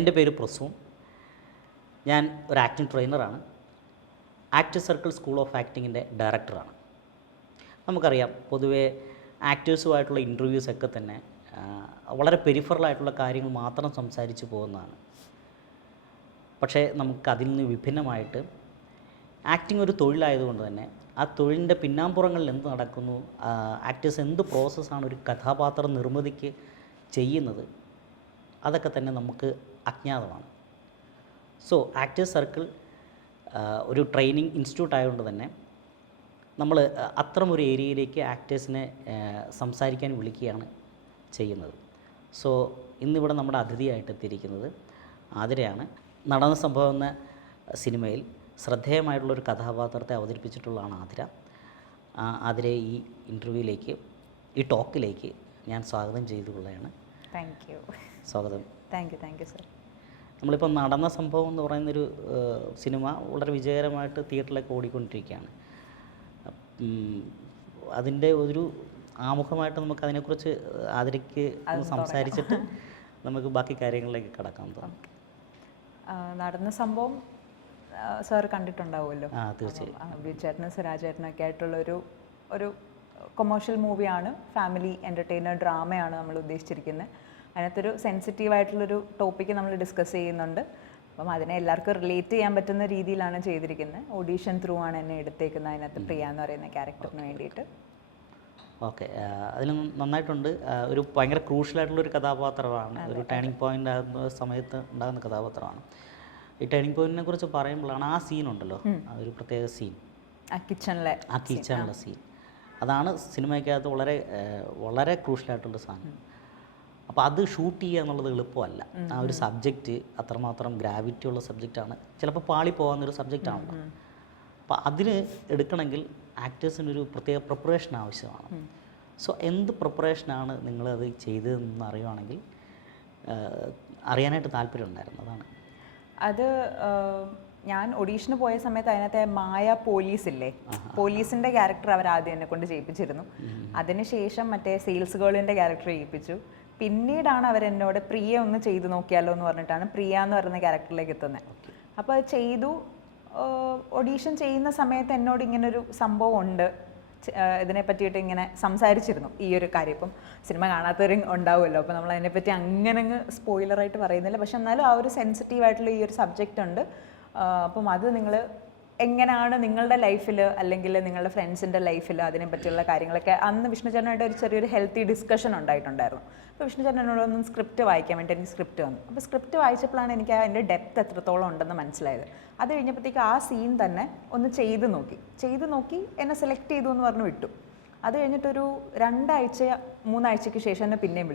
എൻ്റെ പേര് പ്രസൂൺ. ഞാൻ ഒരു ആക്ടിംഗ് ട്രെയിനറാണ്. ആക്ടേഴ്സ് സർക്കിൾ സ്കൂൾ ഓഫ് ആക്ടിങ്ങിൻ്റെ ഡയറക്ടറാണ്. നമുക്കറിയാം, പൊതുവേ ആക്ടേഴ്സുമായിട്ടുള്ള ഇൻ്റർവ്യൂസൊക്കെ തന്നെ വളരെ പെരിഫറലായിട്ടുള്ള കാര്യങ്ങൾ മാത്രം സംസാരിച്ച് പോകുന്നതാണ്. പക്ഷേ നമുക്കതിൽ നിന്ന് വിഭിന്നമായിട്ട് ആക്ടിംഗ് ഒരു തൊഴിലായതുകൊണ്ട് തന്നെ ആ തൊഴിലിൻ്റെ പിന്നാമ്പുറങ്ങളിൽ എന്ത് നടക്കുന്നു, ആക്ടേഴ്സ് എന്ത് പ്രോസസ്സാണ് ഒരു കഥാപാത്ര നിർമ്മിതിക്ക് ചെയ്യുന്നത്, അതൊക്കെ തന്നെ നമുക്ക് അജ്ഞാതമാണ്. സോ ആക്ടേഴ്സ് സർക്കിൾ ഒരു ട്രെയിനിങ് ഇൻസ്റ്റിറ്റ്യൂട്ട് ആയതുകൊണ്ട് തന്നെ നമ്മൾ അത്തരമൊരു ഏരിയയിലേക്ക് ആക്ടേഴ്സിനെ സംസാരിക്കാൻ വിളിക്കുകയാണ് ചെയ്യുന്നത്. സോ ഇന്നിവിടെ നമ്മുടെ അതിഥിയായിട്ട് എത്തിയിരിക്കുന്നത് ആതിരയാണ്. നടന്ന സംഭവം എന്ന സിനിമയിൽ ശ്രദ്ധേയമായിട്ടുള്ളൊരു കഥാപാത്രത്തെ അവതരിപ്പിച്ചിട്ടുള്ളതാണ് ആതിര. ആതിരയെ ഈ ഇൻ്റർവ്യൂവിലേക്ക്, ഈ ടോക്കിലേക്ക് ഞാൻ സ്വാഗതം ചെയ്തുകൊള്ളുകയാണ്. Thank you. സ്വാഗതം. Thank you sir. നമ്മളിപ്പോൾ നടന്ന സംഭവം എന്ന് പറയുന്നൊരു സിനിമ വളരെ വിജയകരമായിട്ട് തിയേറ്ററിലേക്ക് ഓടിക്കൊണ്ടിരിക്കുകയാണ്. അതിൻ്റെ ഒരു ആമുഖമായിട്ട് നമുക്ക് അതിനെക്കുറിച്ച് ആതിരയ്ക്ക് സംസാരിച്ചിട്ട് നമുക്ക് ബാക്കി കാര്യങ്ങളിലേക്ക് കടക്കാം. നടന്ന സംഭവം സാർ കണ്ടിട്ടുണ്ടാവുമല്ലോ. തീർച്ചയായും. ബിജുചേട്ടനും സുരാജേട്ടനൊക്കെ ആയിട്ടുള്ളൊരു ഒരു കൊമേഴ്ഷ്യൽ മൂവിയാണ്, ഫാമിലി എൻ്റർടൈനർ ഡ്രാമയാണ് നമ്മൾ ഉദ്ദേശിച്ചിരിക്കുന്നത്. അതിനകത്തൊരു സെൻസിറ്റീവായിട്ടുള്ളൊരു ടോപ്പിക്ക് നമ്മൾ ഡിസ്കസ് ചെയ്യുന്നുണ്ട്. അപ്പം അതിനെ എല്ലാവർക്കും റിലേറ്റ് ചെയ്യാൻ പറ്റുന്ന രീതിയിലാണ് ചെയ്തിരിക്കുന്നത്. ഓഡീഷൻ ത്രൂ ആണ് എന്നെ എടുത്തേക്കുന്നത് അതിനകത്ത് പ്രിയ എന്ന് പറയുന്ന ക്യാരക്ടറിന് വേണ്ടിയിട്ട്. ഓക്കെ, അതിൽ നന്നായിട്ടുണ്ട്. ഒരു ഭയങ്കര ക്രൂഷ്യലായിട്ടുള്ളൊരു കഥാപാത്രമാണ്, ഒരു ടേണിംഗ് പോയിൻ്റ് ആകുന്ന സമയത്ത് ഉണ്ടാകുന്ന കഥാപാത്രമാണ്. ഈ ടേണിംഗ് പോയിന്റിനെ കുറിച്ച് പറയുമ്പോഴാണ് ആ സീനുണ്ടല്ലോ, ഒരു പ്രത്യേക സീൻ, ആ കിച്ചണിലെ സീൻ, അതാണ് സിനിമയ്ക്കകത്ത് വളരെ വളരെ ക്രൂഷ്യലായിട്ടുള്ള സാധനം. അപ്പോൾ അത് ഷൂട്ട് ചെയ്യുക എന്നുള്ളത് എളുപ്പമല്ല. ആ ഒരു സബ്ജക്റ്റ് അത്രമാത്രം ഗ്രാവിറ്റി ഉള്ള സബ്ജക്റ്റാണ്, ചിലപ്പോൾ പാളി പോകുന്നൊരു സബ്ജക്റ്റാണല്ലോ. അപ്പോൾ അതിന് എടുക്കണമെങ്കിൽ ആക്ടേഴ്സിനൊരു പ്രത്യേക പ്രിപ്പറേഷൻ ആവശ്യമാണ്. സോ എന്ത് പ്രിപ്പറേഷനാണ് നിങ്ങളത് ചെയ്തതെന്ന് അറിയുവാണെങ്കിൽ അറിയാനായിട്ട് താല്പര്യം ഉണ്ടായിരുന്നു. അതാണ് അത്. ഞാൻ ഒഡീഷന് പോയ സമയത്ത് അതിനകത്തെ മായ പോലീസില്ലേ, പോലീസിൻ്റെ ക്യാരക്ടർ അവർ ആദ്യം എന്നെ കൊണ്ട് ചെയ്യിപ്പിച്ചിരുന്നു. അതിനുശേഷം മറ്റേ സെയിൽസ് ഗേളിൻ്റെ ക്യാരക്ടർ ചെയ്യിപ്പിച്ചു. പിന്നീടാണ് അവരെന്നോട് പ്രിയ ഒന്ന് ചെയ്തു നോക്കിയാലോ എന്ന് പറഞ്ഞിട്ടാണ് പ്രിയ എന്ന് പറയുന്ന ക്യാരക്ടറിലേക്ക് എത്തുന്നത്. അപ്പോൾ അത് ചെയ്തു. ഒഡീഷൻ ചെയ്യുന്ന സമയത്ത് എന്നോട് ഇങ്ങനൊരു സംഭവം ഉണ്ട്, ഇതിനെ പറ്റിയിട്ട് ഇങ്ങനെ സംസാരിച്ചിരുന്നു, ഈ ഒരു കാര്യം. ഇപ്പം സിനിമ കാണാത്തവരും ഉണ്ടാവുമല്ലോ, അപ്പോൾ നമ്മൾ അതിനെപ്പറ്റി അങ്ങനെ സ്പോയിലറായിട്ട് പറയുന്നില്ല. പക്ഷെ എന്നാലും ആ ഒരു സെൻസിറ്റീവായിട്ടുള്ള ഈ ഒരു സബ്ജക്റ്റ് ഉണ്ട്. അപ്പം അത് നിങ്ങൾ എങ്ങനെയാണ് നിങ്ങളുടെ ലൈഫിൽ അല്ലെങ്കിൽ നിങ്ങളുടെ ഫ്രണ്ട്സിൻ്റെ ലൈഫിൽ അതിനെ പറ്റിയുള്ള കാര്യങ്ങളൊക്കെ അന്ന് വിഷ്ണുചേട്ടനായിട്ട് ഒരു ചെറിയൊരു ഹെൽത്തി ഡിസ്കഷൻ ഉണ്ടായിട്ടുണ്ടായിരുന്നു. അപ്പോൾ വിഷ്ണുചേട്ടനോടൊന്നും സ്ക്രിപ്റ്റ് വായിക്കാൻ വേണ്ടി എനിക്ക് സ്ക്രിപ്റ്റ് വന്നു. അപ്പോൾ സ്ക്രിപ്റ്റ് വായിച്ചപ്പോഴാണ് എനിക്ക് അതിൻ്റെ ഡെപ്ത് എത്രത്തോളം ഉണ്ടെന്ന് മനസ്സിലായത്. അത് കഴിഞ്ഞപ്പോഴത്തേക്ക് ആ സീൻ തന്നെ ഒന്ന് ചെയ്ത് നോക്കി എന്നെ സെലക്ട് ചെയ്തു എന്ന് പറഞ്ഞ് വിട്ടു. അത് കഴിഞ്ഞിട്ടൊരു 2-3 ആഴ്ചയ്ക്ക് ശേഷം എന്നെ പിന്നെയും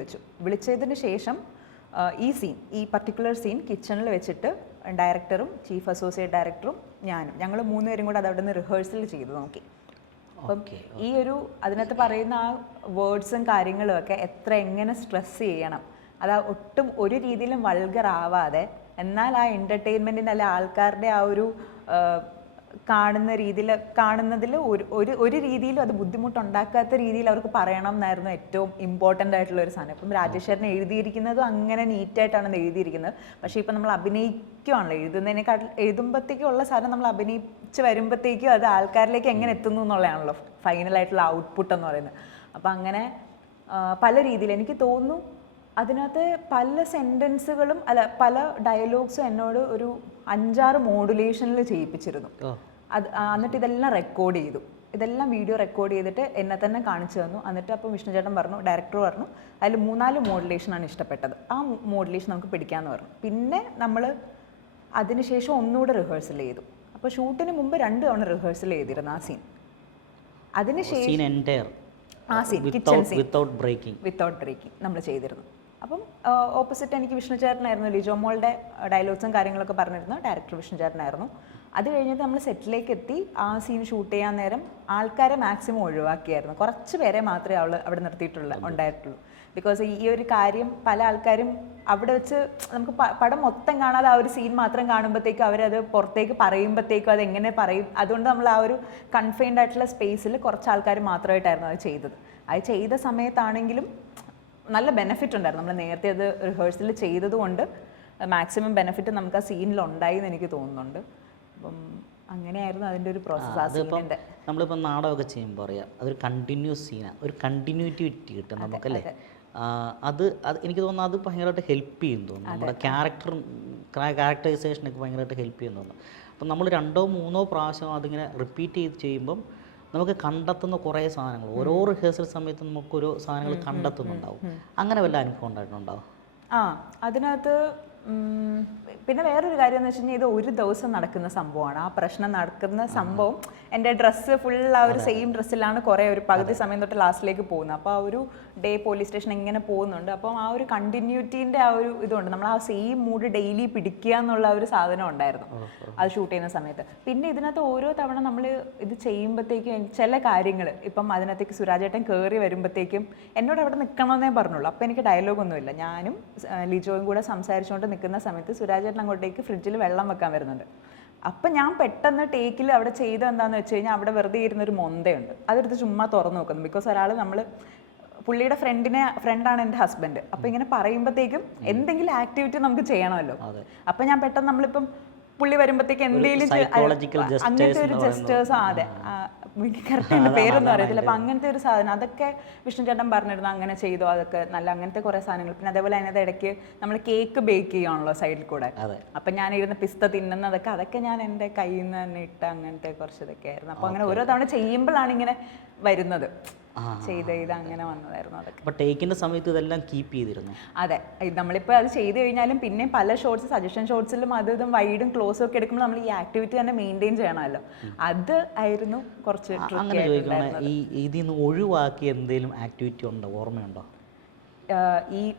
വിളിച്ചതിന് ശേഷം ഈ പർട്ടിക്കുലർ സീൻ കിച്ചണിൽ വെച്ചിട്ട് ഡയറക്ടറും ചീഫ് അസോസിയേറ്റ് ഡയറക്ടറും ഞങ്ങൾ 3 പേരും കൂടെ അത് അവിടെ നിന്ന് റിഹേഴ്സൽ ചെയ്ത് നോക്കി. അപ്പം ഈ ഒരു അതിനകത്ത് പറയുന്ന ആ വേർഡ്സും കാര്യങ്ങളും ഒക്കെ എങ്ങനെ സ്ട്രെസ് ചെയ്യണം, അത് ഒട്ടും ഒരു രീതിയിലും വൾഗർ ആവാതെ, എന്നാൽ ആ എൻ്റർടൈൻമെൻറ്റിൻ്റെ അല്ലെ ആൾക്കാരുടെ ആ ഒരു കാണുന്നതിൽ ഒരു രീതിയിലും അത് ബുദ്ധിമുട്ടുണ്ടാക്കാത്ത രീതിയിൽ അവർക്ക് പറയണം എന്നായിരുന്നു ഏറ്റവും ഇമ്പോർട്ടൻ്റ് ആയിട്ടുള്ള ഒരു സാധനം. ഇപ്പം രാജേഷ് ചേട്ടൻ എഴുതിയിരിക്കുന്നതും അങ്ങനെ നീറ്റായിട്ടാണ് എഴുതിയിരിക്കുന്നത്. പക്ഷേ ഇപ്പം നമ്മൾ അഭിനയിക്കുകയാണല്ലോ, എഴുതുമ്പോഴത്തേക്കും ഉള്ള സാധനം നമ്മൾ അഭിനയിച്ച് വരുമ്പോഴത്തേക്കും അത് ആൾക്കാരിലേക്ക് എങ്ങനെ എത്തുന്നു എന്നുള്ളതാണല്ലോ ഫൈനലായിട്ടുള്ള ഔട്ട്പുട്ട് എന്ന് പറയുന്നത്. അപ്പം അങ്ങനെ പല രീതിയിൽ എനിക്ക് തോന്നുന്നു അതിനകത്ത് പല സെൻറ്റൻസുകളും പല ഡയലോഗ്സും എന്നോട് ഒരു 5-6 മോഡുലേഷനിൽ ചെയ്യിപ്പിച്ചിരുന്നു. എന്നിട്ട് ഇതെല്ലാം റെക്കോർഡ് ചെയ്തു. ഇതെല്ലാം വീഡിയോ റെക്കോർഡ് ചെയ്തിട്ട് എന്നെ തന്നെ കാണിച്ചു തന്നു. എന്നിട്ട് അപ്പോൾ വിഷ്ണുചേട്ടൻ പറഞ്ഞു, ഡയറക്ടർ പറഞ്ഞു, അതിൽ 3-4 മോഡുലേഷനാണ് ഇഷ്ടപ്പെട്ടത്, ആ മോഡുലേഷൻ നമുക്ക് പിടിക്കാമെന്ന് പറഞ്ഞു. പിന്നെ നമ്മൾ അതിനുശേഷം ഒന്നുകൂടെ റിഹേഴ്സൽ ചെയ്തു. അപ്പോൾ ഷൂട്ടിന് മുമ്പ് 2 തവണ റിഹേഴ്സൽ ചെയ്തിരുന്നു ആ സീൻ. അതിനുശേഷം ആ scene kitchen scene without breaking നമ്മൾ ചെയ്തിരുന്നു. അപ്പം ഓപ്പോസിറ്റ് എനിക്ക് വിഷ്ണുചേട്ടനായിരുന്നു, ലിജോ മോളുടെ ഡയലോഗ്സും കാര്യങ്ങളൊക്കെ പറഞ്ഞിരുന്നു, ഡയറക്ടർ വിഷ്ണുചേട്ടനായിരുന്നു. അത് കഴിഞ്ഞിട്ട് നമ്മൾ സെറ്റിലേക്ക് എത്തി ആ സീൻ ഷൂട്ട് ചെയ്യാൻ നേരം ആൾക്കാരെ മാക്സിമം ഒഴിവാക്കിയായിരുന്നു. കുറച്ച് പേരെ മാത്രമേ അവിടെ ഉണ്ടായിട്ടുള്ളൂ. ബിക്കോസ് ഈ ഒരു കാര്യം പല ആൾക്കാരും അവിടെ വെച്ച് നമുക്ക് പടം മൊത്തം കാണാതെ ആ ഒരു സീൻ മാത്രം കാണുമ്പോഴത്തേക്കും അവരത് പുറത്തേക്ക് പറയുമ്പോഴത്തേക്കും അത് എങ്ങനെ പറയും, അതുകൊണ്ട് നമ്മൾ ആ ഒരു കൺഫൈൻഡ് ആയിട്ടുള്ള സ്പേസിൽ കുറച്ച് ആൾക്കാർ മാത്രമായിട്ടായിരുന്നു അത് ചെയ്തത്. അത് ചെയ്ത സമയത്താണെങ്കിലും നല്ല ബെനിഫിറ്റ് ഉണ്ടായിരുന്നു. നമ്മൾ നേരത്തെ അത് റിഹേഴ്സൽ ചെയ്തതുകൊണ്ട് മാക്സിമം ബെനിഫിറ്റ് നമുക്ക് ആ സീനിൽ ഉണ്ടായി എന്ന് എനിക്ക് തോന്നുന്നുണ്ട്. അപ്പം അങ്ങനെയായിരുന്നു അതിൻ്റെ ഒരു പ്രോസസ്സ് ആ സീനിൻ്റെ. നമ്മളിപ്പോൾ നാടകമൊക്കെ ചെയ്യുമ്പോൾ അറിയാം അതൊരു കണ്ടിന്യൂസ് സീനാണ്, ഒരു കണ്ടിന്യൂറ്റി കിട്ടും നമുക്കല്ലേ. അത് എനിക്ക് തോന്നുന്നു അത് ഭയങ്കരമായിട്ട് ഹെൽപ്പ് ചെയ്യും തോന്നുന്നു, നമ്മുടെ ക്യാരക്ടറൈസേഷനൊക്കെ ഭയങ്കരമായിട്ട് ഹെൽപ്പ് ചെയ്യുന്നു തോന്നുന്നു. അപ്പം നമ്മൾ 2 or 3 പ്രാവശ്യം അതിങ്ങനെ റിപ്പീറ്റ് ചെയ്ത് ചെയ്യുമ്പം നമുക്ക് കണ്ടെത്തുന്ന കുറേ സാധനങ്ങൾ, ഓരോ റിഹേഴ്സൽ സമയത്ത് നമുക്ക് ഓരോ സാധനങ്ങൾ കണ്ടെത്തുന്നുണ്ടാവും. അങ്ങനെ വല്ല അനുഭവം ഉണ്ടായിട്ടുണ്ടാവും? അതിനകത്ത് പിന്നെ വേറൊരു കാര്യം എന്ന് വെച്ച് കഴിഞ്ഞാൽ ഇത് ഒരു ദിവസം നടക്കുന്ന സംഭവമാണ്. ആ പ്രശ്നം നടക്കുന്ന സംഭവം എൻ്റെ ഡ്രസ്സ് ഫുൾ ആ ഒരു സെയിം ഡ്രസ്സിലാണ് കുറേ ഒരു പകുതി സമയം തൊട്ട് ലാസ്റ്റിലേക്ക് പോകുന്നത്. അപ്പോൾ ആ ഒരു ഡേ പോലീസ് സ്റ്റേഷൻ ഇങ്ങനെ പോകുന്നുണ്ട്. അപ്പം ആ ഒരു കണ്ടിന്യൂറ്റീൻ്റെ ആ ഒരു ഇതുണ്ട്, നമ്മൾ ആ സെയിം മൂഡ് ഡെയിലി പിടിക്കുക എന്നുള്ള ഒരു സാധനം ഉണ്ടായിരുന്നു അത് ഷൂട്ട് ചെയ്യുന്ന സമയത്ത്. പിന്നെ ഇതിനകത്ത് ഓരോ തവണ നമ്മൾ ഇത് ചെയ്യുമ്പോഴത്തേക്കും ചില കാര്യങ്ങൾ ഇപ്പം അതിനകത്തേക്ക് സുരാജേട്ടൻ കയറി വരുമ്പോഴത്തേക്കും എന്നോട് അവിടെ നിൽക്കണമെന്നേ പറഞ്ഞുള്ളൂ. അപ്പോൾ എനിക്ക് ഡയലോഗൊന്നുമില്ല. ഞാനും ലിജോയും കൂടെ സംസാരിച്ചുകൊണ്ട് നിൽക്കുന്ന സമയത്ത് സുരാജേട്ടൻ അങ്ങോട്ടേക്ക് ഫ്രിഡ്ജിൽ വെള്ളം വെക്കാൻ വരുന്നുണ്ട്. അപ്പം ഞാൻ പെട്ടെന്ന് ടേക്കിൽ അവിടെ ചെയ്തത് എന്താണെന്ന് വെച്ച് കഴിഞ്ഞാൽ അവിടെ വെറുതെ ഇരുന്നൊരു മൊന്തയുണ്ട്, അതെടുത്ത് ചുമ്മാ തുറന്നു നോക്കുന്നു. ബിക്കോസ് ഒരാൾ പുള്ളിയുടെ ഫ്രണ്ടാണ് എൻ്റെ ഹസ്ബൻഡ്. അപ്പം ഇങ്ങനെ പറയുമ്പോഴത്തേക്കും എന്തെങ്കിലും ആക്ടിവിറ്റി നമുക്ക് ചെയ്യണമല്ലോ. അപ്പം ഞാൻ പെട്ടെന്ന് നമ്മളിപ്പം പുള്ളി വരുമ്പോഴത്തേക്ക് എന്തെങ്കിലും അങ്ങനത്തെ ഒരു ജസ്റ്റേഴ്സ്, അതെ കറക്റ്റ് പേരൊന്നും അറിയത്തില്ല. അപ്പം അങ്ങനത്തെ ഒരു സാധനം അതൊക്കെ വിഷ്ണു ചേട്ടൻ പറഞ്ഞിരുന്നു, അങ്ങനെ ചെയ്തോ, അതൊക്കെ നല്ല അങ്ങനത്തെ കുറേ സാധനങ്ങൾ. പിന്നെ അതേപോലെ അതിനകത്ത് ഇടയ്ക്ക് നമ്മൾ കേക്ക് ബേക്ക് ചെയ്യുകയാണല്ലോ സൈഡിൽ കൂടെ. അപ്പം ഞാൻ ഇരുന്ന് പിസ്ത തിന്നുന്നതൊക്കെ ഞാൻ എൻ്റെ കയ്യിൽ നിന്ന് തന്നെ ഇട്ട അങ്ങനത്തെ കുറച്ച് ഇതൊക്കെ ആയിരുന്നു. അപ്പം അങ്ങനെ ഓരോ തവണ ചെയ്യുമ്പോഴാണ് ഇങ്ങനെ വരുന്നത്, ചെയ്ത് അങ്ങനെ വന്നതായിരുന്നു അതൊക്കെ. അപ്പോൾ ടേക്കിൻ്റെ സമയത്ത് ഇതെല്ലാം കീപ്പ് ചെയ്തിരുന്നു? അതെ, നമ്മളിപ്പോൾ അത് ചെയ്ത് കഴിഞ്ഞാലും പിന്നെ പല ഷോട്ട്സ് സജഷൻ ഷോട്ട്സിലും അതും വൈഡും ക്ലോസും ഒക്കെ എടുക്കുമ്പോൾ നമ്മൾ ഈ ആക്ടിവിറ്റി തന്നെ മെയിൻറ്റെയിൻ ചെയ്യണമല്ലോ. അത് ആയിരുന്നു കുറച്ച്. അങ്ങനെ ചോദിക്കണേ, ഇതിൽ നിന്ന് ഒഴിവാക്കി എന്തെങ്കിലും ആക്ടിവിറ്റി ഉണ്ടോ, ഓർമ്മയുണ്ടോ?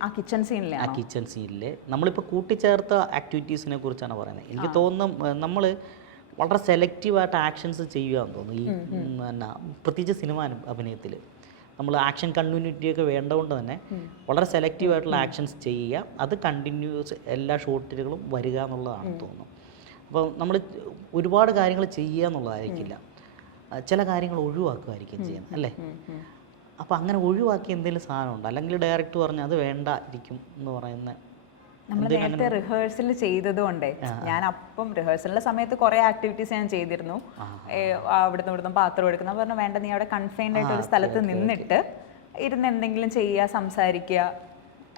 ആ കിച്ചൺ സീനിലെ ആ കിച്ചൺ സീനിലെ നമ്മളിപ്പോൾ കൂട്ടിച്ചേർത്ത ആക്ടിവിറ്റീസിനെ കുറിച്ചാണ് പറയുന്നത്. എനിക്ക് തോന്നുന്നു നമ്മൾ വളരെ സെലക്റ്റീവായിട്ട് ആക്ഷൻസ് ചെയ്യുകയെന്ന് തോന്നുന്നു ഈ എന്നാ പ്രത്യേകിച്ച് സിനിമ അഭിനയത്തിൽ. നമ്മൾ ആക്ഷൻ കണ്ടിന്യൂറ്റിയൊക്കെ വേണ്ടതുകൊണ്ട് തന്നെ വളരെ സെലക്റ്റീവായിട്ടുള്ള ആക്ഷൻസ് ചെയ്യുക, അത് കണ്ടിന്യൂസ് എല്ലാ ഷോട്ടുകളും വരിക എന്നുള്ളതാണെന്ന് തോന്നുന്നു. അപ്പോൾ നമ്മൾ ഒരുപാട് കാര്യങ്ങൾ ചെയ്യുക എന്നുള്ളതായിരിക്കില്ല, ചില കാര്യങ്ങൾ ഒഴിവാക്കുമായിരിക്കും ചെയ്യുന്നത് അല്ലേ. അപ്പോൾ അങ്ങനെ ഒഴിവാക്കി എന്തെങ്കിലും സാധനമുണ്ടോ, അല്ലെങ്കിൽ ഡയറക്റ്റ് പറഞ്ഞാൽ അത് വേണ്ടായിരിക്കും എന്ന് പറയുന്ന? നമ്മൾ നേരത്തെ റിഹേഴ്സൽ ചെയ്തതുകൊണ്ടേ ഞാൻ അപ്പം റിഹേഴ്സലിൻ്റെ സമയത്ത് കുറേ ആക്ടിവിറ്റീസ് ഞാൻ ചെയ്തിരുന്നു. ഇവിടുന്ന് പാത്രം എടുക്കുന്ന പറഞ്ഞാൽ വേണ്ട, നീ അവിടെ കൺഫൈൻഡ് ആയിട്ട് ഒരു സ്ഥലത്ത് നിന്നിട്ട് ഇരുന്ന് എന്തെങ്കിലും ചെയ്യുക, സംസാരിക്കുക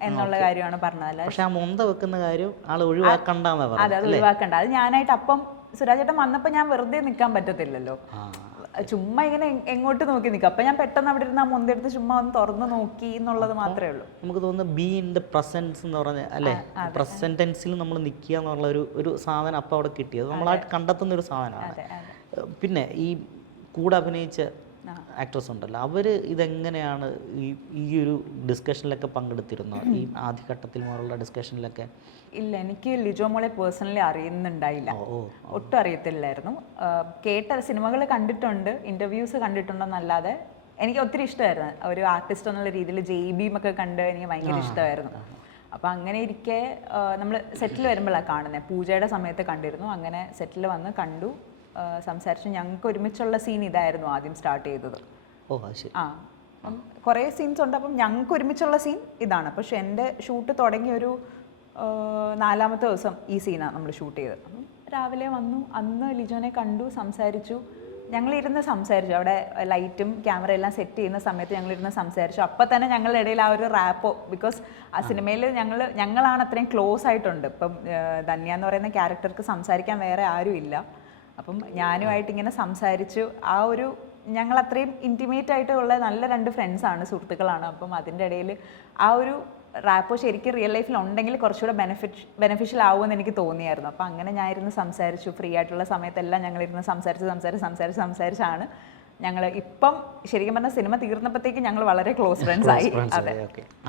എന്നുള്ള കാര്യമാണ് പറഞ്ഞതല്ല. പക്ഷെ ആ മൊന്ത വെക്കുന്ന കാര്യം ആൾ ഒഴിവാക്കണ്ടെന്നാ പറഞ്ഞത്. അതെ, അത് ഒഴിവാക്കണ്ട. അത് ഞാനായിട്ട് അപ്പം സുരാജേട്ടൻ വന്നപ്പോൾ ഞാൻ വെറുതെ നിൽക്കാൻ പറ്റത്തില്ലല്ലോ, ചുമ്മാ ഇങ്ങനെ എങ്ങോട്ട് നോക്കി നിൽക്കും. അപ്പം ഞാൻ പെട്ടെന്ന് അവിടെ ഇരുന്ന് ആ മൊന്തെടുത്ത് ചുമ്മാ ഒന്ന് തുറന്ന് നോക്കി എന്നുള്ളത് മാത്രമേ ഉള്ളൂ. നമുക്ക് തോന്നുന്നു ബി ഇൻ ദ പ്രസൻസ് എന്ന് പറഞ്ഞ അല്ലേ, പ്രസന്റൻസിൽ നമ്മൾ നിൽക്കുക എന്നുള്ള ഒരു സാധനം അപ്പം അവിടെ കിട്ടിയത് നമ്മളായിട്ട് കണ്ടെത്തുന്ന ഒരു സാധനമാണ്. പിന്നെ ഈ കൂടെ അഭിനയിച്ച ആക്ട്രസ് ഉണ്ടല്ലോ, അവർ ഇതെങ്ങനെയാണ് ഈ ഒരു ഡിസ്കഷനിലൊക്കെ പങ്കെടുത്തിരുന്നോ, ഈ ആദ്യഘട്ടത്തിൽ മുതലുള്ള ഡിസ്കഷനിലൊക്കെ? ഇല്ല, എനിക്ക് ലിജോ മോളെ പേഴ്സണലി അറിയുന്നുണ്ടായില്ല, ഒട്ടും അറിയത്തില്ലായിരുന്നു. കേട്ട സിനിമകൾ കണ്ടിട്ടുണ്ട്, ഇൻ്റർവ്യൂസ് കണ്ടിട്ടുണ്ടെന്നല്ലാതെ എനിക്ക് ഒത്തിരി ഇഷ്ടമായിരുന്നു. ഒരു ആർട്ടിസ്റ്റ് എന്നുള്ള രീതിയിൽ JB ഒക്കെ കണ്ട് എനിക്ക് ഭയങ്കര ഇഷ്ടമായിരുന്നു. അപ്പോൾ അങ്ങനെ ഇരിക്കെ നമ്മൾ സെറ്റിൽ വരുമ്പോഴാണ് കാണുന്നത്. പൂജയുടെ സമയത്ത് കണ്ടിരുന്നു, അങ്ങനെ സെറ്റിൽ വന്ന് കണ്ടു, സംസാരിച്ചു. ഞങ്ങൾക്ക് ഒരുമിച്ചുള്ള സീൻ ഇതായിരുന്നു ആദ്യം സ്റ്റാർട്ട് ചെയ്തത്. കുറേ സീൻസ് ഉണ്ട്, അപ്പം ഞങ്ങൾക്ക് ഒരുമിച്ചുള്ള സീൻ ഇതാണ്. പക്ഷെ എൻ്റെ ഷൂട്ട് തുടങ്ങിയ ഒരു 4ാമത്തെ ദിവസം ഈ സീനാണ് നമ്മൾ ഷൂട്ട് ചെയ്തത്. അപ്പം രാവിലെ വന്നു, അന്ന് ലിജോനെ കണ്ടു, സംസാരിച്ചു. ഞങ്ങളിരുന്ന് സംസാരിച്ചു, അവിടെ ലൈറ്റും ക്യാമറ എല്ലാം സെറ്റ് ചെയ്യുന്ന സമയത്ത് ഞങ്ങളിരുന്ന് സംസാരിച്ചു. അപ്പം തന്നെ ഞങ്ങളുടെ ഇടയിൽ ആ ഒരു റാപ്പോ, ബിക്കോസ് ആ സിനിമയിൽ ഞങ്ങളാണ് അത്രയും ക്ലോസ് ആയിട്ടുണ്ട്. ഇപ്പം ധന്യ എന്ന് പറയുന്ന ക്യാരക്ടർക്ക് സംസാരിക്കാൻ വേറെ ആരും ഇല്ല. അപ്പം ഞാനുമായിട്ട് ഇങ്ങനെ സംസാരിച്ചു. ആ ഒരു ഞങ്ങൾ അത്രയും ഇൻറ്റിമേറ്റ് ആയിട്ടുള്ള നല്ല 2 ഫ്രണ്ട്സാണ്, സുഹൃത്തുക്കളാണ്. അപ്പം അതിൻ്റെ ഇടയിൽ ആ ഒരു റാപ്പോ ശരിക്കും റിയൽ ലൈഫിൽ ഉണ്ടെങ്കിൽ കുറച്ചുകൂടെ ബെനിഫിഷ്യൽ ആവുമെന്ന് എനിക്ക് തോന്നിയായിരുന്നു. അപ്പം അങ്ങനെ ഞാൻ ഇരുന്ന് സംസാരിച്ചു. ഫ്രീ ആയിട്ടുള്ള സമയത്തെല്ലാം ഞങ്ങളിരുന്ന് സംസാരിച്ചാണ് ഞങ്ങൾ ഇപ്പം ശരിക്കും പറഞ്ഞാൽ സിനിമ തീർന്നപ്പോഴത്തേക്ക് ഞങ്ങൾ വളരെ ക്ലോസ് ഫ്രണ്ട്സ് ആയി. അതെ,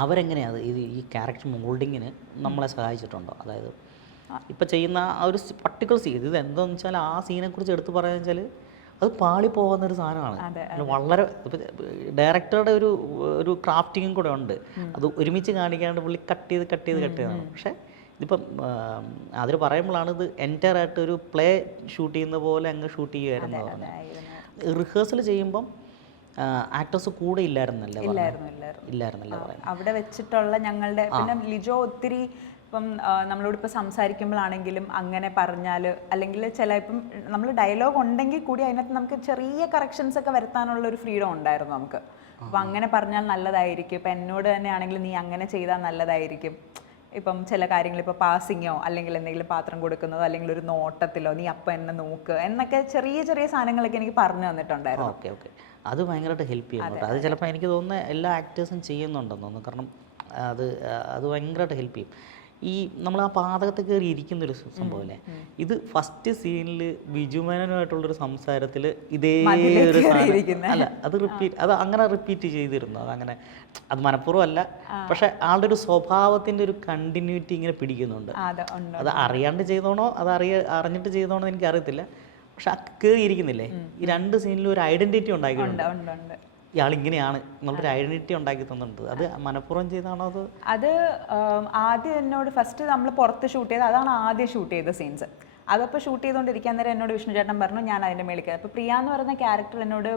അവരെങ്ങനെയാണ് ഈ ക്യാരക്ടർ മോൾഡിങ്ങിന് നമ്മളെ സഹായിച്ചിട്ടുണ്ടോ? അതായത് ഇപ്പം ചെയ്യുന്ന ആ ഒരു പർട്ടിക്കുലർ സീൻ, ഇത് എന്താണെന്ന് വെച്ചാൽ ആ സീനെക്കുറിച്ച് എടുത്ത് പറയുക വെച്ചാൽ അത് പാളിപ്പോകുന്നൊരു സാധനമാണ്. വളരെ ഡയറക്ടറുടെ ഒരു ക്രാഫ്റ്റിങ്ങും കൂടെ ഉണ്ട്. അത് ഒരുമിച്ച് കാണിക്കാണ്ട് പുള്ളി കട്ട് ചെയ്താണ്. പക്ഷേ ഇതിപ്പം അതിൽ പറയുമ്പോഴാണ് ഇത് എൻറ്റയർ ആയിട്ട് ഒരു പ്ലേ ഷൂട്ട് ചെയ്യുന്ന പോലെ അങ്ങ് ഷൂട്ട് ചെയ്യുമായിരുന്നു പറഞ്ഞത്. റിഹേഴ്സൽ ചെയ്യുമ്പം ആക്ടേഴ്സ് കൂടെ ഇല്ലായിരുന്നല്ലേ പറയുന്നത്? അവിടെ വെച്ചിട്ടുള്ള ഞങ്ങളുടെ പിന്നെ ലിജോ ഒത്തിരി ഇപ്പം നമ്മളോടിപ്പോൾ സംസാരിക്കുമ്പോഴാണെങ്കിലും അങ്ങനെ പറഞ്ഞാൽ അല്ലെങ്കിൽ ചില ഇപ്പം നമ്മൾ ഡയലോഗ് ഉണ്ടെങ്കിൽ കൂടി അതിനകത്ത് നമുക്ക് ചെറിയ കറക്ഷൻസ് ഒക്കെ വരുത്താനുള്ള ഒരു ഫ്രീഡം ഉണ്ടായിരുന്നു നമുക്ക്. അപ്പം അങ്ങനെ പറഞ്ഞാൽ നല്ലതായിരിക്കും, ഇപ്പം എന്നോട് തന്നെ ആണെങ്കിൽ നീ അങ്ങനെ ചെയ്താൽ നല്ലതായിരിക്കും. ഇപ്പം ചില കാര്യങ്ങൾ ഇപ്പോൾ പാസിങ്ങോ അല്ലെങ്കിൽ എന്തെങ്കിലും പാത്രം കൊടുക്കുന്നതോ അല്ലെങ്കിൽ ഒരു നോട്ടത്തിലോ നീ അപ്പം എന്നെ നോക്ക് എന്നൊക്കെ ചെറിയ ചെറിയ സാധനങ്ങളൊക്കെ എനിക്ക് പറഞ്ഞു തന്നിട്ടുണ്ടായിരുന്നു. ഓക്കെ ഓക്കെ, അത് ഭയങ്കരമായിട്ട് ഹെൽപ്പ് ചെയ്യുന്നുണ്ട്. അത് ചിലപ്പോൾ എനിക്ക് തോന്നുന്നത് എല്ലാ ആക്ടേഴ്സും ചെയ്യുന്നുണ്ടെന്ന് തോന്നുന്നു. കാരണം അത് അത് ഭയങ്കരമായിട്ട് ഹെൽപ്പ് ചെയ്യും. ഈ നമ്മൾ ആ പാതകത്തിൽ കയറി ഇരിക്കുന്നൊരു സംഭവമല്ലേ, ഇത് ഫസ്റ്റ് സീനിൽ ബിജുമേനനുമായിട്ടുള്ളൊരു സംസാരത്തിൽ ഇതേ ഒരു സാധനം അല്ല, അത് അങ്ങനെ റിപ്പീറ്റ് ചെയ്തിരുന്നു. അതങ്ങനെ അത് മനഃപൂർവ്വം അല്ല, പക്ഷെ ആളുടെ ഒരു സ്വഭാവത്തിൻ്റെ ഒരു കണ്ടിന്യൂറ്റി ഇങ്ങനെ പിടിക്കുന്നുണ്ട്. അത് അറിയാണ്ട് ചെയ്തോണോ അത് അറിഞ്ഞിട്ട് ചെയ്തോണോ എനിക്ക് അറിയത്തില്ല, പക്ഷെ കയറി ഇരിക്കുന്നില്ലേ. ഈ 2 സീനിലും ഒരു ഐഡന്റിറ്റി ഉണ്ടാക്കിയിട്ടുണ്ട്. ഇയാൾ ഇങ്ങനെയാണ് എന്നുള്ളൊരു ഐഡന്റിറ്റി ഉണ്ടാക്കി തന്നിട്ടുണ്ട്. അത് മനഃപൂർവ്വം ചെയ്താണോ അത് ആദ്യം എന്നോട് ഫസ്റ്റ് നമ്മൾ പുറത്ത് ഷൂട്ട് ചെയ്ത് അതാണ് ആദ്യം ഷൂട്ട് ചെയ്ത സീൻസ്. അതപ്പോൾ ഷൂട്ട് ചെയ്തുകൊണ്ടിരിക്കാൻ നേരം എന്നോട് വിഷ്ണു ചേട്ടൻ പറഞ്ഞു ഞാൻ അതിൻ്റെ മേളിൽ കയറി. അപ്പോൾ പ്രിയ എന്ന് പറയുന്ന ക്യാരക്ടർ എന്നോട്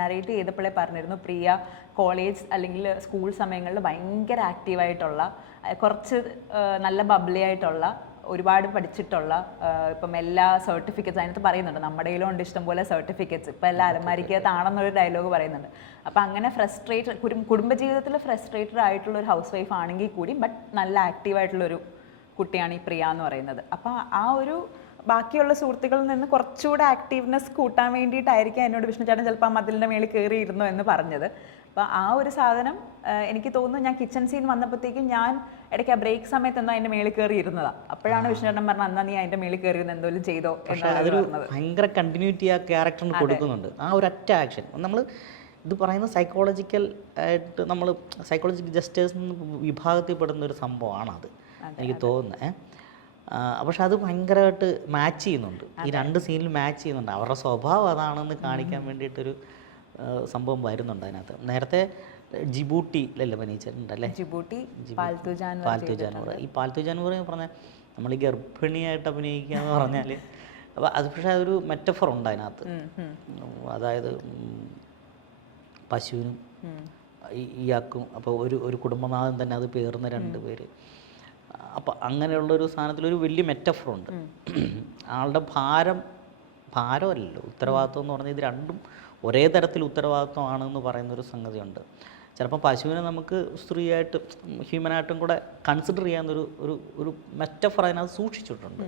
നറേറ്റ് ചെയ്തപ്പോഴേ പറഞ്ഞിരുന്നു, പ്രിയ കോളേജ് അല്ലെങ്കിൽ സ്കൂൾ സമയങ്ങളിൽ ഭയങ്കര ആക്റ്റീവായിട്ടുള്ള, കുറച്ച് നല്ല ബബ്ലി ആയിട്ടുള്ള, ഒരുപാട് പഠിച്ചിട്ടുള്ള, ഇപ്പം എല്ലാ സർട്ടിഫിക്കറ്റ്സ് അതിനകത്ത് പറയുന്നുണ്ട്, നമ്മുടെ കയ്യിലുണ്ട് ഇഷ്ടംപോലെ സർട്ടിഫിക്കറ്റ്സ്, ഇപ്പം എല്ലാ അലമാരിക്കകത്താണെന്നൊരു ഡയലോഗ് പറയുന്നുണ്ട്. അപ്പം അങ്ങനെ കുടുംബജീവിതത്തിൽ ഫ്രസ്ട്രേറ്റഡ് ആയിട്ടുള്ള ഒരു ഹൗസ് വൈഫ് ആണെങ്കിൽ കൂടി ബട്ട് നല്ല ആക്റ്റീവായിട്ടുള്ളൊരു കുട്ടിയാണ് ഈ പ്രിയ എന്ന് പറയുന്നത്. അപ്പം ആ ഒരു ബാക്കിയുള്ള സുഹൃത്തുക്കളിൽ നിന്ന് കുറച്ചുകൂടെ ആക്റ്റീവ്നെസ് കൂട്ടാൻ വേണ്ടിയിട്ടായിരിക്കും എന്നോട് വിഷ്ണു ചേട്ടൻ ചിലപ്പോൾ ആ മതിലിൻ്റെ മേളിൽ കയറിയിരുന്നു എന്ന് പറഞ്ഞത്. അപ്പോൾ ആ ഒരു സാധനം എനിക്ക് തോന്നുന്നു ഞാൻ കിച്ചൺ സീൻ വന്നപ്പോഴത്തേക്കും ഞാൻ ഇടയ്ക്ക് ആ ബ്രേക്ക് സമയത്ത് എന്തോ അതിൻ്റെ മേളിൽ കയറി ഇരുന്നതാണ്. അപ്പോഴാണ് വിഷ്ണു ചേട്ടൻ പറഞ്ഞത് എന്നാ നീ അതിൻ്റെ മേളിൽ കയറി എന്തെങ്കിലും ചെയ്തോ എന്നാണ് പറഞ്ഞത്. ഭയങ്കര കണ്ടിന്യൂറ്റി ആ ക്യാരക്ടറിന് കൊടുക്കുന്നുണ്ട്. ആ ഒരു ഒറ്റ ആക്ഷൻ നമ്മൾ ഇത് പറയുന്നത് സൈക്കോളജിക്കൽ ആയിട്ട് നമ്മൾ സൈക്കോളജിക്കൽ ജസ്റ്റേഴ്സ് വിഭാഗത്തിൽ പെടുന്ന ഒരു സംഭവമാണ് അത് എനിക്ക് തോന്നുന്നത്. പക്ഷെ അത് ഭയങ്കരമായിട്ട് മാച്ച് ചെയ്യുന്നുണ്ട്. ഈ 2 സീനിൽ മാച്ച് ചെയ്യുന്നുണ്ട്. അവരുടെ സ്വഭാവം അതാണെന്ന് കാണിക്കാൻ വേണ്ടിയിട്ടൊരു സംഭവം വരുന്നുണ്ട് അതിനകത്ത്. നേരത്തെ ജിബൂട്ടിയിലല്ലേ അഭിനയിച്ചിട്ടുണ്ടല്ലേ, പാൽത്തു ജാനുവർ. ഈ പാൽത്തു ജാനുവർ എന്ന് പറഞ്ഞാൽ നമ്മൾ ഈ ഗർഭിണിയായിട്ട് അഭിനയിക്കുക എന്ന് പറഞ്ഞാൽ അപ്പോൾ അത് പക്ഷേ അതൊരു മെറ്റഫർ ഉണ്ട് അതിനകത്ത്. അതായത് പശുവിനും ഇയാൾക്കും അപ്പോൾ ഒരു കുടുംബനാഥൻ തന്നെ അത് പേർന്ന 2 പേര്. അപ്പോൾ അങ്ങനെയുള്ളൊരു സാധനത്തിലൊരു വലിയ മെറ്റഫറുണ്ട്. ആളുടെ ഭാരമല്ലല്ലോ ഉത്തരവാദിത്വം എന്ന് പറഞ്ഞാൽ ഇത് രണ്ടും ഒരേ തരത്തിൽ ഉത്തരവാദിത്വമാണെന്ന് പറയുന്നൊരു സംഗതിയുണ്ട്. ചിലപ്പോൾ പശുവിനെ നമുക്ക് സ്ത്രീയായിട്ടും ഹ്യൂമനായിട്ടും കൂടെ കൺസിഡർ ചെയ്യാവുന്നൊരു ഒരു മെറ്റഫർ അതിനകത്ത് സൂക്ഷിച്ചിട്ടുണ്ട്.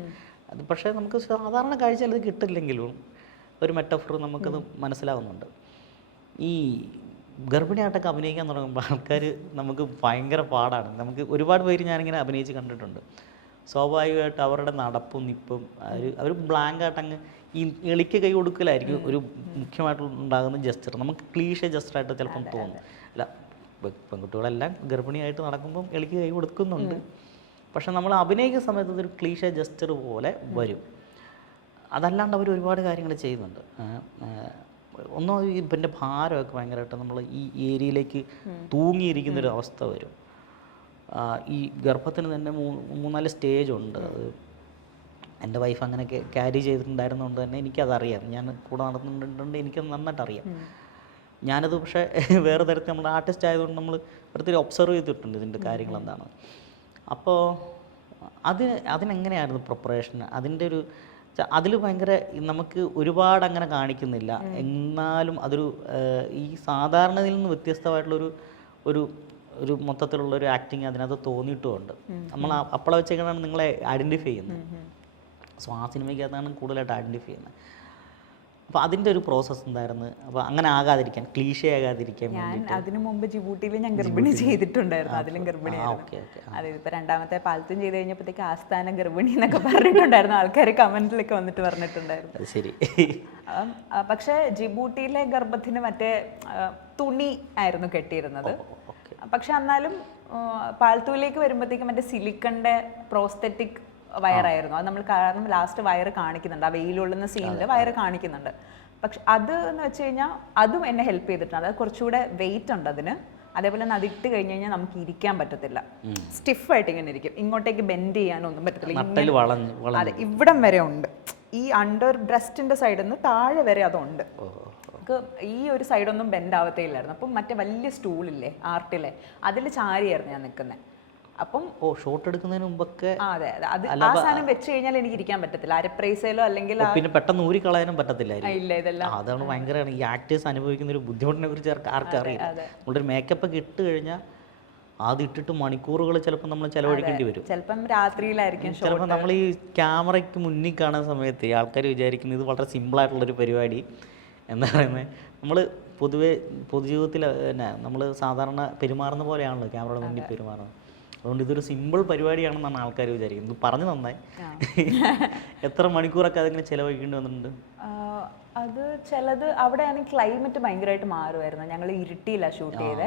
അത് പക്ഷേ നമുക്ക് സാധാരണ കാഴ്ചയിൽ അത് കിട്ടില്ലെങ്കിലും ഒരു മെറ്റഫർ നമുക്കത് മനസ്സിലാവുന്നുണ്ട്. ഈ ഗർഭിണിയായിട്ടൊക്കെ അഭിനയിക്കാൻ തുടങ്ങുമ്പോൾ ആൾക്കാർ നമുക്ക് ഭയങ്കര പാടാണ്. നമുക്ക് ഒരുപാട് പേര് ഞാനിങ്ങനെ അഭിനയിച്ച് കണ്ടിട്ടുണ്ട്. സ്വാഭാവികമായിട്ട് അവരുടെ നടപ്പും നിപ്പും അവർ ബ്ലാങ്കായിട്ട് അങ്ങ് ഈ എളിക്ക് കൈ കൊടുക്കലായിരിക്കും ഒരു മുഖ്യമായിട്ടുണ്ടാകുന്ന ജസ്റ്റർ. നമുക്ക് ക്ലീഷേ ജസ്റ്ററായിട്ട് ചിലപ്പം തോന്നും. അല്ല, പെൺകുട്ടികളെല്ലാം ഗർഭിണിയായിട്ട് നടക്കുമ്പം എളിക്ക് കൈ കൊടുക്കുന്നുണ്ട്. പക്ഷെ നമ്മൾ അഭിനയിക്കുന്ന സമയത്ത് ഇതൊരു ക്ലീഷേ ജസ്റ്റർ പോലെ വരും. അതല്ലാണ്ട് അവർ ഒരുപാട് കാര്യങ്ങൾ ചെയ്യുന്നുണ്ട്. ഒന്നും ഇപ്പം ഭാരമൊക്കെ ഭയങ്കരമായിട്ട് നമ്മൾ ഈ ഏരിയയിലേക്ക് തൂങ്ങിയിരിക്കുന്നൊരു അവസ്ഥ വരും. ഈ ഗർഭത്തിന് തന്നെ 3-4 സ്റ്റേജുണ്ട്. അത് എൻ്റെ വൈഫ് അങ്ങനെ ക്യാരി ചെയ്തിട്ടുണ്ടായിരുന്നതുകൊണ്ട് തന്നെ എനിക്കതറിയാം. ഞാൻ കൂടെ നടന്നിട്ടുണ്ട്, എനിക്കത് നന്നായിട്ട് അറിയാം. ഞാനത് പക്ഷേ വേറെ തരത്തിൽ നമ്മൾ ആർട്ടിസ്റ്റ് ആയതുകൊണ്ട് നമ്മൾ പ്രത്യേകം ഒബ്സർവ് ചെയ്തിട്ടുണ്ട് ഇതിൻ്റെ കാര്യങ്ങൾ എന്താണ്. അപ്പോൾ അതിനെങ്ങനെയായിരുന്നു പ്രിപ്പറേഷൻ? അതിൻ്റെ ഒരു അതിൽ ഭയങ്കര നമുക്ക് ഒരുപാട് അങ്ങനെ കാണിക്കുന്നില്ല, എന്നാലും അതൊരു ഈ സാധാരണയിൽ നിന്ന് വ്യത്യസ്തമായിട്ടുള്ളൊരു ഒരു ഒരു മൊത്തത്തിലുള്ളൊരു ആക്ടിങ് അതിനകത്ത് തോന്നിയിട്ടുമുണ്ട്. നമ്മൾ അപ്പോഴെ വെച്ചേക്കാണ് നിങ്ങളെ ഐഡൻറ്റിഫൈ ചെയ്യുന്നത്. സോ ആ സിനിമയ്ക്കകത്താണ് കൂടുതലായിട്ട് ഐഡൻറ്റിഫൈ ചെയ്യുന്നത്. അപ്പോൾ അതിൻ്റെ ഒരു പ്രോസസ്സ് എന്തായിരുന്നു? അപ്പോൾ അങ്ങനെ ആകാതിരിക്കാൻ, ക്ലീഷേ ആകാതിരിക്കാൻ ഞാൻ അതിനു മുമ്പ് ജിബൂട്ടിയിൽ ഞാൻ ഗർഭിണി ചെയ്തിട്ടുണ്ടായിരുന്നു. അതിലും ഗർഭിണിയായിരുന്നു. അതായത് ഇപ്പോൾ 2ാമത്തെ പാലത്തും ചെയ്ത് കഴിഞ്ഞപ്പോഴത്തേക്ക് ആസ്ഥാന ഗർഭിണി എന്നൊക്കെ പറഞ്ഞിട്ടുണ്ടായിരുന്നു. ആൾക്കാർ കമന്റിലൊക്കെ വന്നിട്ട് പറഞ്ഞിട്ടുണ്ടായിരുന്നു. ശരി. പക്ഷേ ജിബൂട്ടിയിലെ ഗർഭത്തിന് മറ്റേ തുണി ആയിരുന്നു കെട്ടിയിരുന്നത്. പക്ഷെ എന്നാലും പാൽത്തൂയിലേക്ക് വരുമ്പോഴത്തേക്കും മറ്റേ സിലിക്കണിൻ്റെ പ്രോസ്തെറ്റിക് വയറായിരുന്നു. അത് നമ്മൾ കാരണം ലാസ്റ്റ് വയറ് കാണിക്കുന്നുണ്ട്, ആ വെയിലുള്ളുന്ന സീനിൽ വയറ് കാണിക്കുന്നുണ്ട്. പക്ഷെ അത് എന്ന് വെച്ച് കഴിഞ്ഞാൽ അതും എന്നെ ഹെൽപ്പ് ചെയ്തിട്ടുണ്ട്. അത് കുറച്ചുകൂടെ വെയിറ്റ് ഉണ്ട് അതിന്. അതേപോലെ തന്നെ അതിട്ട് കഴിഞ്ഞ് കഴിഞ്ഞാൽ നമുക്ക് ഇരിക്കാൻ പറ്റത്തില്ല, സ്റ്റിഫായിട്ട് ഇങ്ങനെ ഇരിക്കും. ഇങ്ങോട്ടേക്ക് ബെൻഡ് ചെയ്യാനൊന്നും പറ്റത്തില്ല. അതെ, ഇവിടം വരെ ഉണ്ട്. ഈ അണ്ടർ ബ്രസ്റ്റിന്റെ സൈഡിൽ നിന്ന് താഴെ വരെ അതുണ്ട്. ഈ ഒരു സൈഡൊന്നും ബെൻഡ് ആവത്തേ ഇല്ലായിരുന്നു. അപ്പം മറ്റേ വലിയ സ്റ്റൂളില്ലേ ആർട്ടിലെ, അതിൽ ചാരിയായിരുന്നു ഞാൻ നിൽക്കുന്നത്. അപ്പം ഷോട്ട് എടുക്കുന്നതിന് മുമ്പൊക്കെ അതെ അതെ അത് ആ സാധനം വെച്ച് കഴിഞ്ഞാൽ എനിക്ക് ഇരിക്കാൻ പറ്റത്തില്ല, അരപ്രൈസയിലോ അല്ലെങ്കിൽ പിന്നെ പെട്ടെന്ന് ഊരി കളയാനും പറ്റത്തില്ലായിരിക്കും. ഇല്ല ഇതെല്ലാം അതാണ് ഭയങ്കര ഈ ആക്ടേഴ്സ് അനുഭവിക്കുന്ന ഒരു ബുദ്ധിമുട്ടിനെ കുറിച്ച് ആർക്കും അറിയില്ല. നമ്മളൊരു മേക്കപ്പ് ഒക്കെ ഇട്ട് കഴിഞ്ഞാൽ അത് ഇട്ടിട്ട് മണിക്കൂറുകൾ ചിലപ്പോൾ നമ്മൾ ചിലവഴിക്കേണ്ടി വരും. ചിലപ്പം രാത്രിയിലായിരിക്കും ചിലപ്പോൾ നമ്മൾ ഈ ക്യാമറയ്ക്ക് മുന്നിൽ കാണുന്ന സമയത്ത് ആൾക്കാർ വിചാരിക്കുന്നത് ഇത് വളരെ സിമ്പിളായിട്ടുള്ളൊരു പരിപാടി എന്താ പറയുന്നത്. നമ്മൾ പൊതുവേ പൊതുജീവിതത്തിൽ തന്നെ നമ്മൾ സാധാരണ പെരുമാറുന്ന പോലെയാണല്ലോ ക്യാമറയുടെ മുന്നിൽ പെരുമാറുന്നത്. അതുകൊണ്ട് ഇതൊരു സിമ്പിൾ പരിപാടിയാണെന്നാണ് ആൾക്കാർ വിചാരിക്കുന്നത്. ഇത് പറഞ്ഞു നന്നായി. എത്ര മണിക്കൂറൊക്കെ അതിങ്ങനെ ചിലവഴിക്കേണ്ടി വന്നിട്ടുണ്ട്? അത് ചിലത് അവിടെയാണ് ക്ലൈമറ്റ് ഭയങ്കരമായിട്ട് മാറുമായിരുന്നു. ഞങ്ങൾ ഇരുട്ടിയിലാണ് ഷൂട്ട് ചെയ്തത്,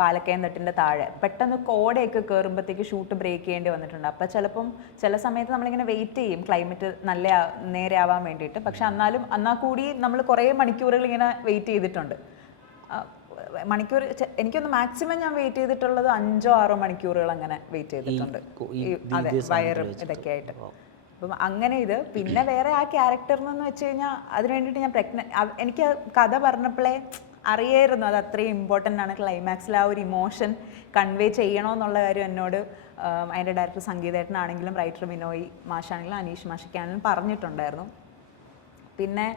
പാലക്കയം തട്ടിൻ്റെ താഴെ. പെട്ടെന്ന് കോടയൊക്കെ കയറുമ്പോഴത്തേക്ക് ഷൂട്ട് ബ്രേക്ക് ചെയ്യേണ്ടി വന്നിട്ടുണ്ട്. അപ്പം ചിലപ്പം ചില സമയത്ത് നമ്മളിങ്ങനെ വെയിറ്റ് ചെയ്യും ക്ലൈമറ്റ് നല്ല നേരെ ആവാൻ വേണ്ടിയിട്ട്. പക്ഷെ എന്നാൽ കൂടി നമ്മൾ കുറേ മണിക്കൂറുകൾ ഇങ്ങനെ വെയിറ്റ് ചെയ്തിട്ടുണ്ട്. മണിക്കൂർ എനിക്കൊന്ന് മാക്സിമം ഞാൻ വെയിറ്റ് ചെയ്തിട്ടുള്ളത് 5-6 മണിക്കൂറുകൾ അങ്ങനെ വെയിറ്റ് ചെയ്തിട്ടുണ്ട്. അതെ, വയറും ഇതൊക്കെ ആയിട്ട്. അപ്പം അങ്ങനെ ഇത് പിന്നെ വേറെ ആ ക്യാരക്ടറിനെന്ന് വെച്ച് കഴിഞ്ഞാൽ അതിന് വേണ്ടിയിട്ട് ഞാൻ എനിക്ക് കഥ പറഞ്ഞപ്പോഴേ അറിയായിരുന്നു അത് അത്രയും ഇമ്പോർട്ടൻ്റ് ആണ്. ക്ലൈമാക്സിൽ ആ ഒരു ഇമോഷൻ കൺവേ ചെയ്യണമെന്നുള്ള കാര്യം എന്നോട് അതിൻ്റെ ഡയറക്ടർ സംഗീതേട്ടനാണെങ്കിലും റൈറ്റർ വിനോയ് മാഷാണെങ്കിലും അനീഷ് മാഷിക്കാണെങ്കിലും പറഞ്ഞിട്ടുണ്ടായിരുന്നു. പിന്നെ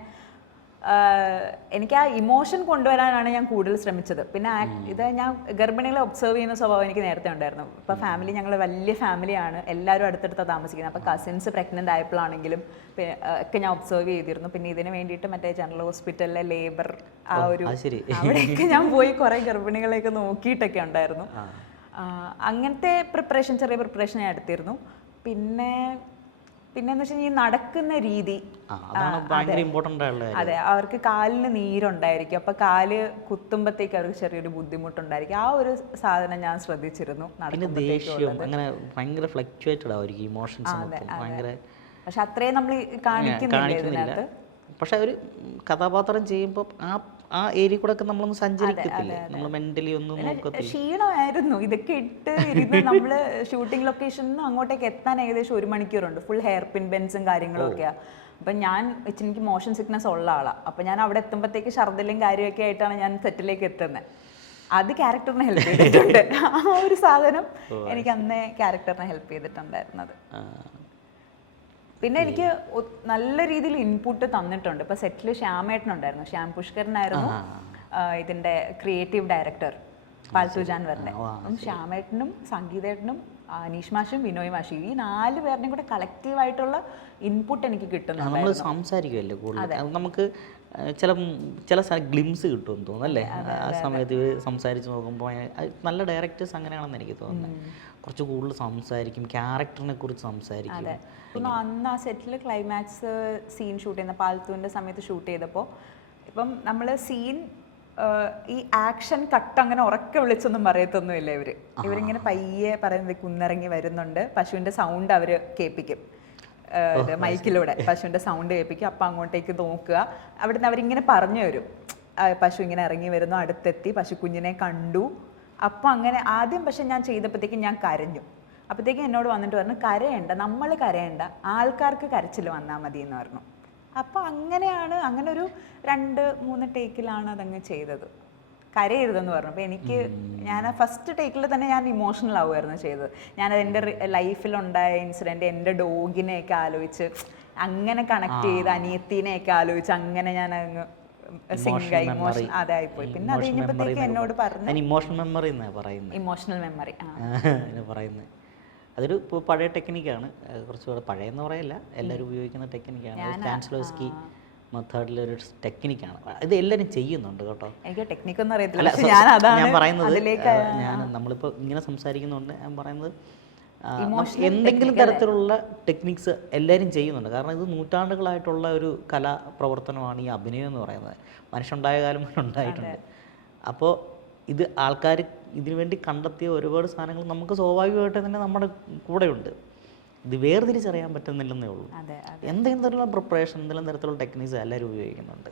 എനിക്ക് ആ ഇമോഷൻ കൊണ്ടുവരാനാണ് ഞാൻ കൂടുതൽ ശ്രമിച്ചത്. പിന്നെ ഇത് ഞാൻ ഗർഭിണികളെ ഒബ്സർവ് ചെയ്യുന്ന സ്വഭാവം എനിക്ക് നേരത്തെ ഉണ്ടായിരുന്നു. ഇപ്പോൾ ഫാമിലി ഞങ്ങൾ വലിയ ഫാമിലിയാണ്, എല്ലാവരും അടുത്തടുത്താണ് താമസിക്കുന്നത്. അപ്പോൾ കസിൻസ് പ്രഗ്നൻ്റ് ആയപ്പോഴാണെങ്കിലും ഒക്കെ ഞാൻ ഒബ്സർവ് ചെയ്തിരുന്നു. പിന്നെ ഇതിന് വേണ്ടിയിട്ട് മറ്റേ ജനറൽ ഹോസ്പിറ്റലിലെ ലേബർ ആ ഒരു അവിടെയൊക്കെ ഞാൻ പോയി കുറേ ഗർഭിണികളെയൊക്കെ നോക്കിയിട്ടൊക്കെ ഉണ്ടായിരുന്നു. അങ്ങനത്തെ ചെറിയ പ്രിപ്പറേഷൻ ഞാൻ എടുത്തിരുന്നു. പിന്നെന്ന് വെച്ചാൽ ഈ നടക്കുന്ന രീതി, അതെ, അവർക്ക് കാലിന് നീരുണ്ടായിരിക്കും. അപ്പൊ കാല് കുത്തുമ്പത്തേക്ക് അവർക്ക് ചെറിയൊരു ബുദ്ധിമുട്ടുണ്ടായിരിക്കും. ആ ഒരു സാധനം ഞാൻ ശ്രദ്ധിച്ചിരുന്നു. പക്ഷെ അത്രയും നമ്മൾ കാണിക്കുന്നില്ല ഇതിനകത്ത്. പക്ഷെ ഒരു കഥാപാത്രം ചെയ്യുമ്പോൾ ആ ഏരിയ കൂടെ ഒക്കെ നമ്മളൊന്ന് സഞ്ചരിക്കത്തില്ലേ, നമ്മൾ മെന്റലി ഒന്നും നോക്കത്തില്ല. ക്ഷീണമായിരുന്നു ഇതൊക്കെ ഇട്ട് ഇരുന്ന്. നമ്മള് ഷൂട്ടിംഗ് ലൊക്കേഷനിൽ നിന്ന് അങ്ങോട്ടേക്ക് എത്താൻ ഏകദേശം 1 മണിക്കൂറുണ്ട്. ഫുൾ ഹെയർ പിൻ ബെൻസും കാര്യങ്ങളും ഒക്കെയാ. അപ്പം എനിക്ക് മോഷൻ സിക്നസ് ഉള്ള ആളാണ്. അപ്പം ഞാൻ അവിടെ എത്തുമ്പോഴത്തേക്ക് ഛർദിലും കാര്യമൊക്കെ ആയിട്ടാണ് ഞാൻ സെറ്റിലേക്ക് എത്തുന്നത്. അത് ക്യാരക്ടറിനെ ഹെൽപ്പ് ചെയ്തിട്ടുണ്ട്. ആ ഒരു സാധനം എനിക്ക് അന്നേ ക്യാരക്ടറിനെ ഹെൽപ്പ് ചെയ്തിട്ടുണ്ടായിരുന്നത്. പിന്നെ എനിക്ക് നല്ല രീതിയിൽ ഇൻപുട്ട് തന്നിട്ടുണ്ട്. ഇപ്പൊ സെറ്റിൽ ശ്യാമേട്ടനുണ്ടായിരുന്നു, ശ്യാം പുഷ്കരനായിരുന്നു ഇതിന്റെ ക്രിയേറ്റീവ് ഡയറക്ടർ പാൽത്തു ജാൻവറിന്റെ. അപ്പം ശ്യാമേട്ടനും സംഗീതേട്ടനും അനീഷ് മാഷും വിനോയ് മാഷും ഈ 4 പേരുടെയും കൂടെ കളക്റ്റീവ് ആയിട്ടുള്ള ഇൻപുട്ട് എനിക്ക് കിട്ടുന്നുണ്ട്. നമ്മൾ സംസാരിക്കുമല്ലേ കൂടുതൽ, നമുക്ക് ചില ഗ്ലിംസ് കിട്ടുമെന്ന് തോന്നുന്നു അല്ലേ ആ സമയത്ത് സംസാരിച്ച് നോക്കുമ്പോൾ. നല്ല ഡയറക്ടേഴ്സ് അങ്ങനെയാണെന്ന് എനിക്ക് തോന്നുന്നത്. കുറച്ച് കൂടുതൽ സംസാരിക്കും, ക്യാരക്ടറിനെ കുറിച്ച് സംസാരിക്കും. അന്ന് ആ സെറ്റിൽ ക്ലൈമാക്സ് സീൻ ഷൂട്ട് ചെയ്യുന്ന പാൽത്തുവിൻ്റെ സമയത്ത് ഷൂട്ട് ചെയ്തപ്പോൾ ഇപ്പം നമ്മൾ സീൻ ഈ ആക്ഷൻ കട്ട് അങ്ങനെ ഉറക്കെ വിളിച്ചൊന്നും പറയത്തൊന്നുമില്ല. ഇവരിങ്ങനെ പയ്യെ പറയുന്നത് കുന്നിറങ്ങി വരുന്നുണ്ട്, പശുവിൻ്റെ സൗണ്ട് അവർ കേൾപ്പിക്കും മൈക്കിലൂടെ. പശുവിൻ്റെ സൗണ്ട് കേൾപ്പിക്കും. അപ്പം അങ്ങോട്ടേക്ക് നോക്കുക, അവിടുന്ന് അവരിങ്ങനെ പറഞ്ഞു തരും പശു ഇങ്ങനെ ഇറങ്ങി വരുന്നു, അടുത്തെത്തി, പശുക്കുഞ്ഞിനെ കണ്ടു. അപ്പം അങ്ങനെ ആദ്യം പക്ഷെ ഞാൻ ചെയ്തപ്പോഴത്തേക്കും ഞാൻ കരഞ്ഞു. അപ്പോഴത്തേക്കും എന്നോട് വന്നിട്ട് പറഞ്ഞു കരയണ്ട, നമ്മൾ കരയണ്ട, ആൾക്കാർക്ക് കരച്ചിൽ വന്നാൽ മതി എന്ന് പറഞ്ഞു. അപ്പോൾ അങ്ങനെ ഒരു 2-3 ടേക്കിലാണ് അതങ്ങ് ചെയ്തത്. കരയരുതെന്ന് പറഞ്ഞു. അപ്പോൾ ഞാൻ ഫസ്റ്റ് ടേക്കിൽ തന്നെ ഞാൻ ഇമോഷണൽ ആവുമായിരുന്നു ചെയ്തത്. ഞാനത് എൻ്റെ ലൈഫിലുണ്ടായ ഇൻസിഡൻറ്റ്, എൻ്റെ ഡോഗിനെയൊക്കെ ആലോചിച്ച് അങ്ങനെ കണക്ട് ചെയ്ത്, അനിയത്തിനെയൊക്കെ ആലോചിച്ച് അങ്ങനെ ഞാൻ അങ്ങ് അതായിപ്പോയി. പിന്നെ അത് കഴിഞ്ഞപ്പോഴത്തേക്ക് എന്നോട് പറഞ്ഞു ഇമോഷണൽ മെമ്മറി പറയുന്നത്. അതൊരു പഴയ ടെക്നിക്കാണ്, കുറച്ചുകൂടെ പഴയെന്ന് പറയില്ല, എല്ലാവരും ഉപയോഗിക്കുന്ന ടെക്നിക്കാണ്. സ്റ്റാൻസ്ലോസ്കി മെത്തേഡിലൊരു ടെക്നിക്കാണ്. ഇത് എല്ലാവരും ചെയ്യുന്നുണ്ട് കേട്ടോ. എനിക്ക് ടെക്നിക്കൊന്നും അറിയത്തില്ല. ഞാൻ പറയുന്നത് നമ്മളിപ്പോൾ ഇങ്ങനെ സംസാരിക്കുന്നുണ്ട്, ഞാൻ പറയുന്നത് എന്തെങ്കിലും തരത്തിലുള്ള ടെക്നിക്സ് എല്ലാവരും ചെയ്യുന്നുണ്ട്. കാരണം ഇത് നൂറ്റാണ്ടുകളായിട്ടുള്ള ഒരു കലാപ്രവർത്തനമാണ് ഈ അഭിനയം എന്ന് പറയുന്നത്. മനുഷ്യനുണ്ടായ കാലം മുതൽ ഉണ്ടായിട്ടുണ്ട്. അപ്പോൾ ഇത് ആൾക്കാർ ഇതിനു വേണ്ടി കണ്ടെത്തിയ ഒരുപാട് സാധനങ്ങൾ നമുക്ക് സ്വാഭാവികമായിട്ട് തന്നെ നമ്മുടെ കൂടെയുണ്ട്. ഇത് വേർതിരിച്ചറിയാൻ പറ്റുന്നില്ലെന്നേ ഉള്ളൂ. എന്തെങ്കിലും തരത്തിലുള്ള പ്രിപ്പറേഷൻ, എന്തെങ്കിലും തരത്തിലുള്ള ടെക്നിക്സ് എല്ലാവരും ഉപയോഗിക്കുന്നുണ്ട്.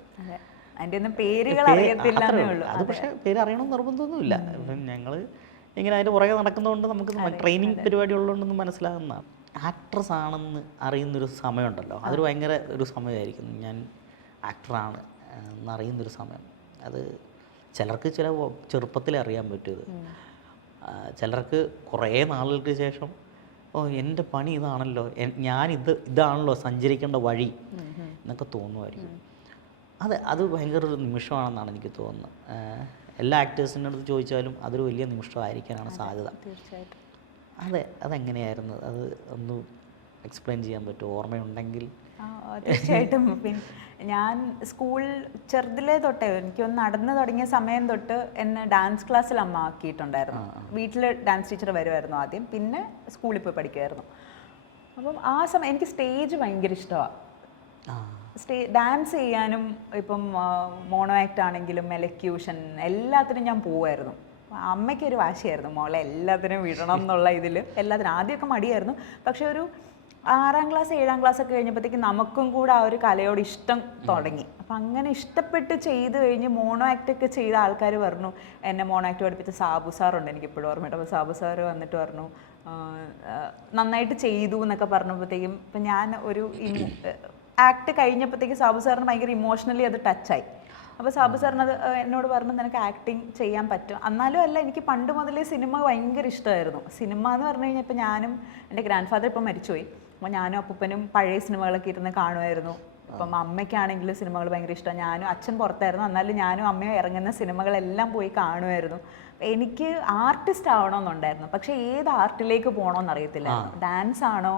അത് പക്ഷേ പേര് അറിയണമെന്ന് നിർബന്ധമൊന്നുമില്ല. ഞങ്ങൾ ഇങ്ങനെ അതിൻ്റെ പുറകെ നടക്കുന്നതുകൊണ്ട് നമുക്ക് ട്രെയിനിങ് പരിപാടി ഉള്ളതുകൊണ്ടൊന്നും മനസ്സിലാകുന്നതാണ്. ആക്ട്രസ് ആണെന്ന് അറിയുന്നൊരു സമയമുണ്ടല്ലോ, അതൊരു ഭയങ്കര ഒരു സമയമായിരിക്കും. ഞാൻ ആക്ടറാണ് എന്നറിയുന്നൊരു സമയം. അത് ചിലർക്ക് ചെറുപ്പത്തിൽ അറിയാൻ പറ്റും. ചിലർക്ക് കുറേ നാളുകൾക്ക് ശേഷം ഓ എൻ്റെ പണി ഇതാണല്ലോ, ഇതാണല്ലോ സഞ്ചരിക്കേണ്ട വഴി എന്നൊക്കെ തോന്നുമായിരിക്കും. അത് ഭയങ്കര ഒരു നിമിഷമാണെന്നാണ് എനിക്ക് തോന്നുന്നത്. എല്ലാ ആക്ടേഴ്സിൻ്റെ അടുത്ത് ചോദിച്ചാലും അതൊരു വലിയ നിമിഷമായിരിക്കാനാണ് സാധ്യത. തീർച്ചയായിട്ടും. അതെങ്ങനെയായിരുന്നു? അത് ഒന്ന് എക്സ്പ്ലെയിൻ ചെയ്യാൻ പറ്റുമോ, ഓർമ്മയുണ്ടെങ്കിൽ? തീർച്ചയായിട്ടും. പിന്നെ ഞാൻ സ്കൂൾ ചെറുതിലേ തൊട്ടേ എനിക്കൊന്ന് നടന്നു തുടങ്ങിയ സമയം തൊട്ട് എന്നെ ഡാൻസ് ക്ലാസ്സിൽ അമ്മ ആക്കിയിട്ടുണ്ടായിരുന്നു. വീട്ടിൽ ഡാൻസ് ടീച്ചർ വരുമായിരുന്നു ആദ്യം, പിന്നെ സ്കൂളിൽ പോയി പഠിക്കുമായിരുന്നു. അപ്പം ആ സമയം എനിക്ക് സ്റ്റേജ് ഭയങ്കര ഇഷ്ടമാണ്. ഡാൻസ് ചെയ്യാനും ഇപ്പം മോണോ ആക്ട് ആണെങ്കിലും എലക്യൂഷൻ എല്ലാത്തിനും ഞാൻ പോവായിരുന്നു. അമ്മയ്ക്കൊരു വാശിയായിരുന്നു, മോളെ എല്ലാത്തിനും വിടണം എന്നുള്ള ഇതിൽ. എല്ലാത്തിനും ആദ്യമൊക്കെ മടിയായിരുന്നു. പക്ഷെ ഒരു 6ാം ക്ലാസ് 7ാം ക്ലാസ് ഒക്കെ കഴിഞ്ഞപ്പോഴത്തേക്ക് നമുക്കും കൂടെ ആ ഒരു കലയോട് ഇഷ്ടം തുടങ്ങി. അപ്പം അങ്ങനെ ഇഷ്ടപ്പെട്ട് ചെയ്ത് കഴിഞ്ഞ് മോണോ ആക്ട് ഒക്കെ ചെയ്ത ആൾക്കാർ പറഞ്ഞു, എന്നെ മോണോ ആക്ട് പഠിപ്പിച്ച സാബു സാറുണ്ട്, എനിക്കിപ്പോഴും ഓർമ്മയുണ്ട്. അപ്പോൾ സാബു സാറ് വന്നിട്ട് പറഞ്ഞു നന്നായിട്ട് ചെയ്തു എന്നൊക്കെ പറഞ്ഞപ്പോഴത്തേക്കും ഇപ്പം ഞാൻ ഒരു ആക്ട് കഴിഞ്ഞപ്പോഴത്തേക്ക് സാബു സാറിന് ഭയങ്കര ഇമോഷണലി അത് ടച്ചായി. അപ്പോൾ സാബു സാറിനത് എന്നോട് പറഞ്ഞു നിനക്ക് ആക്ടിങ് ചെയ്യാൻ പറ്റും. എന്നാലും അല്ല, എനിക്ക് പണ്ട് മുതലേ സിനിമ ഭയങ്കര ഇഷ്ടമായിരുന്നു. സിനിമ എന്ന് പറഞ്ഞു കഴിഞ്ഞാൽ ഇപ്പം ഞാനും എൻ്റെ ഗ്രാൻഡ് ഫാദർ ഇപ്പം മരിച്ചുപോയി. അപ്പോൾ ഞാനും അപ്പൂപ്പനും പഴയ സിനിമകളൊക്കെ ഇരുന്ന് കാണുമായിരുന്നു. ഇപ്പം അമ്മയ്ക്കാണെങ്കിൽ സിനിമകൾ ഭയങ്കര ഇഷ്ടമാണ്. ഞാനും അച്ഛൻ പുറത്തായിരുന്നു, എന്നാലും ഞാനും അമ്മയും ഇറങ്ങുന്ന സിനിമകളെല്ലാം പോയി കാണുമായിരുന്നു. എനിക്ക് ആർട്ടിസ്റ്റ് ആവണമെന്നുണ്ടായിരുന്നു, പക്ഷേ ഏത് ആർട്ടിലേക്ക് പോകണമെന്ന് അറിയത്തില്ലായിരുന്നു. ഡാൻസ് ആണോ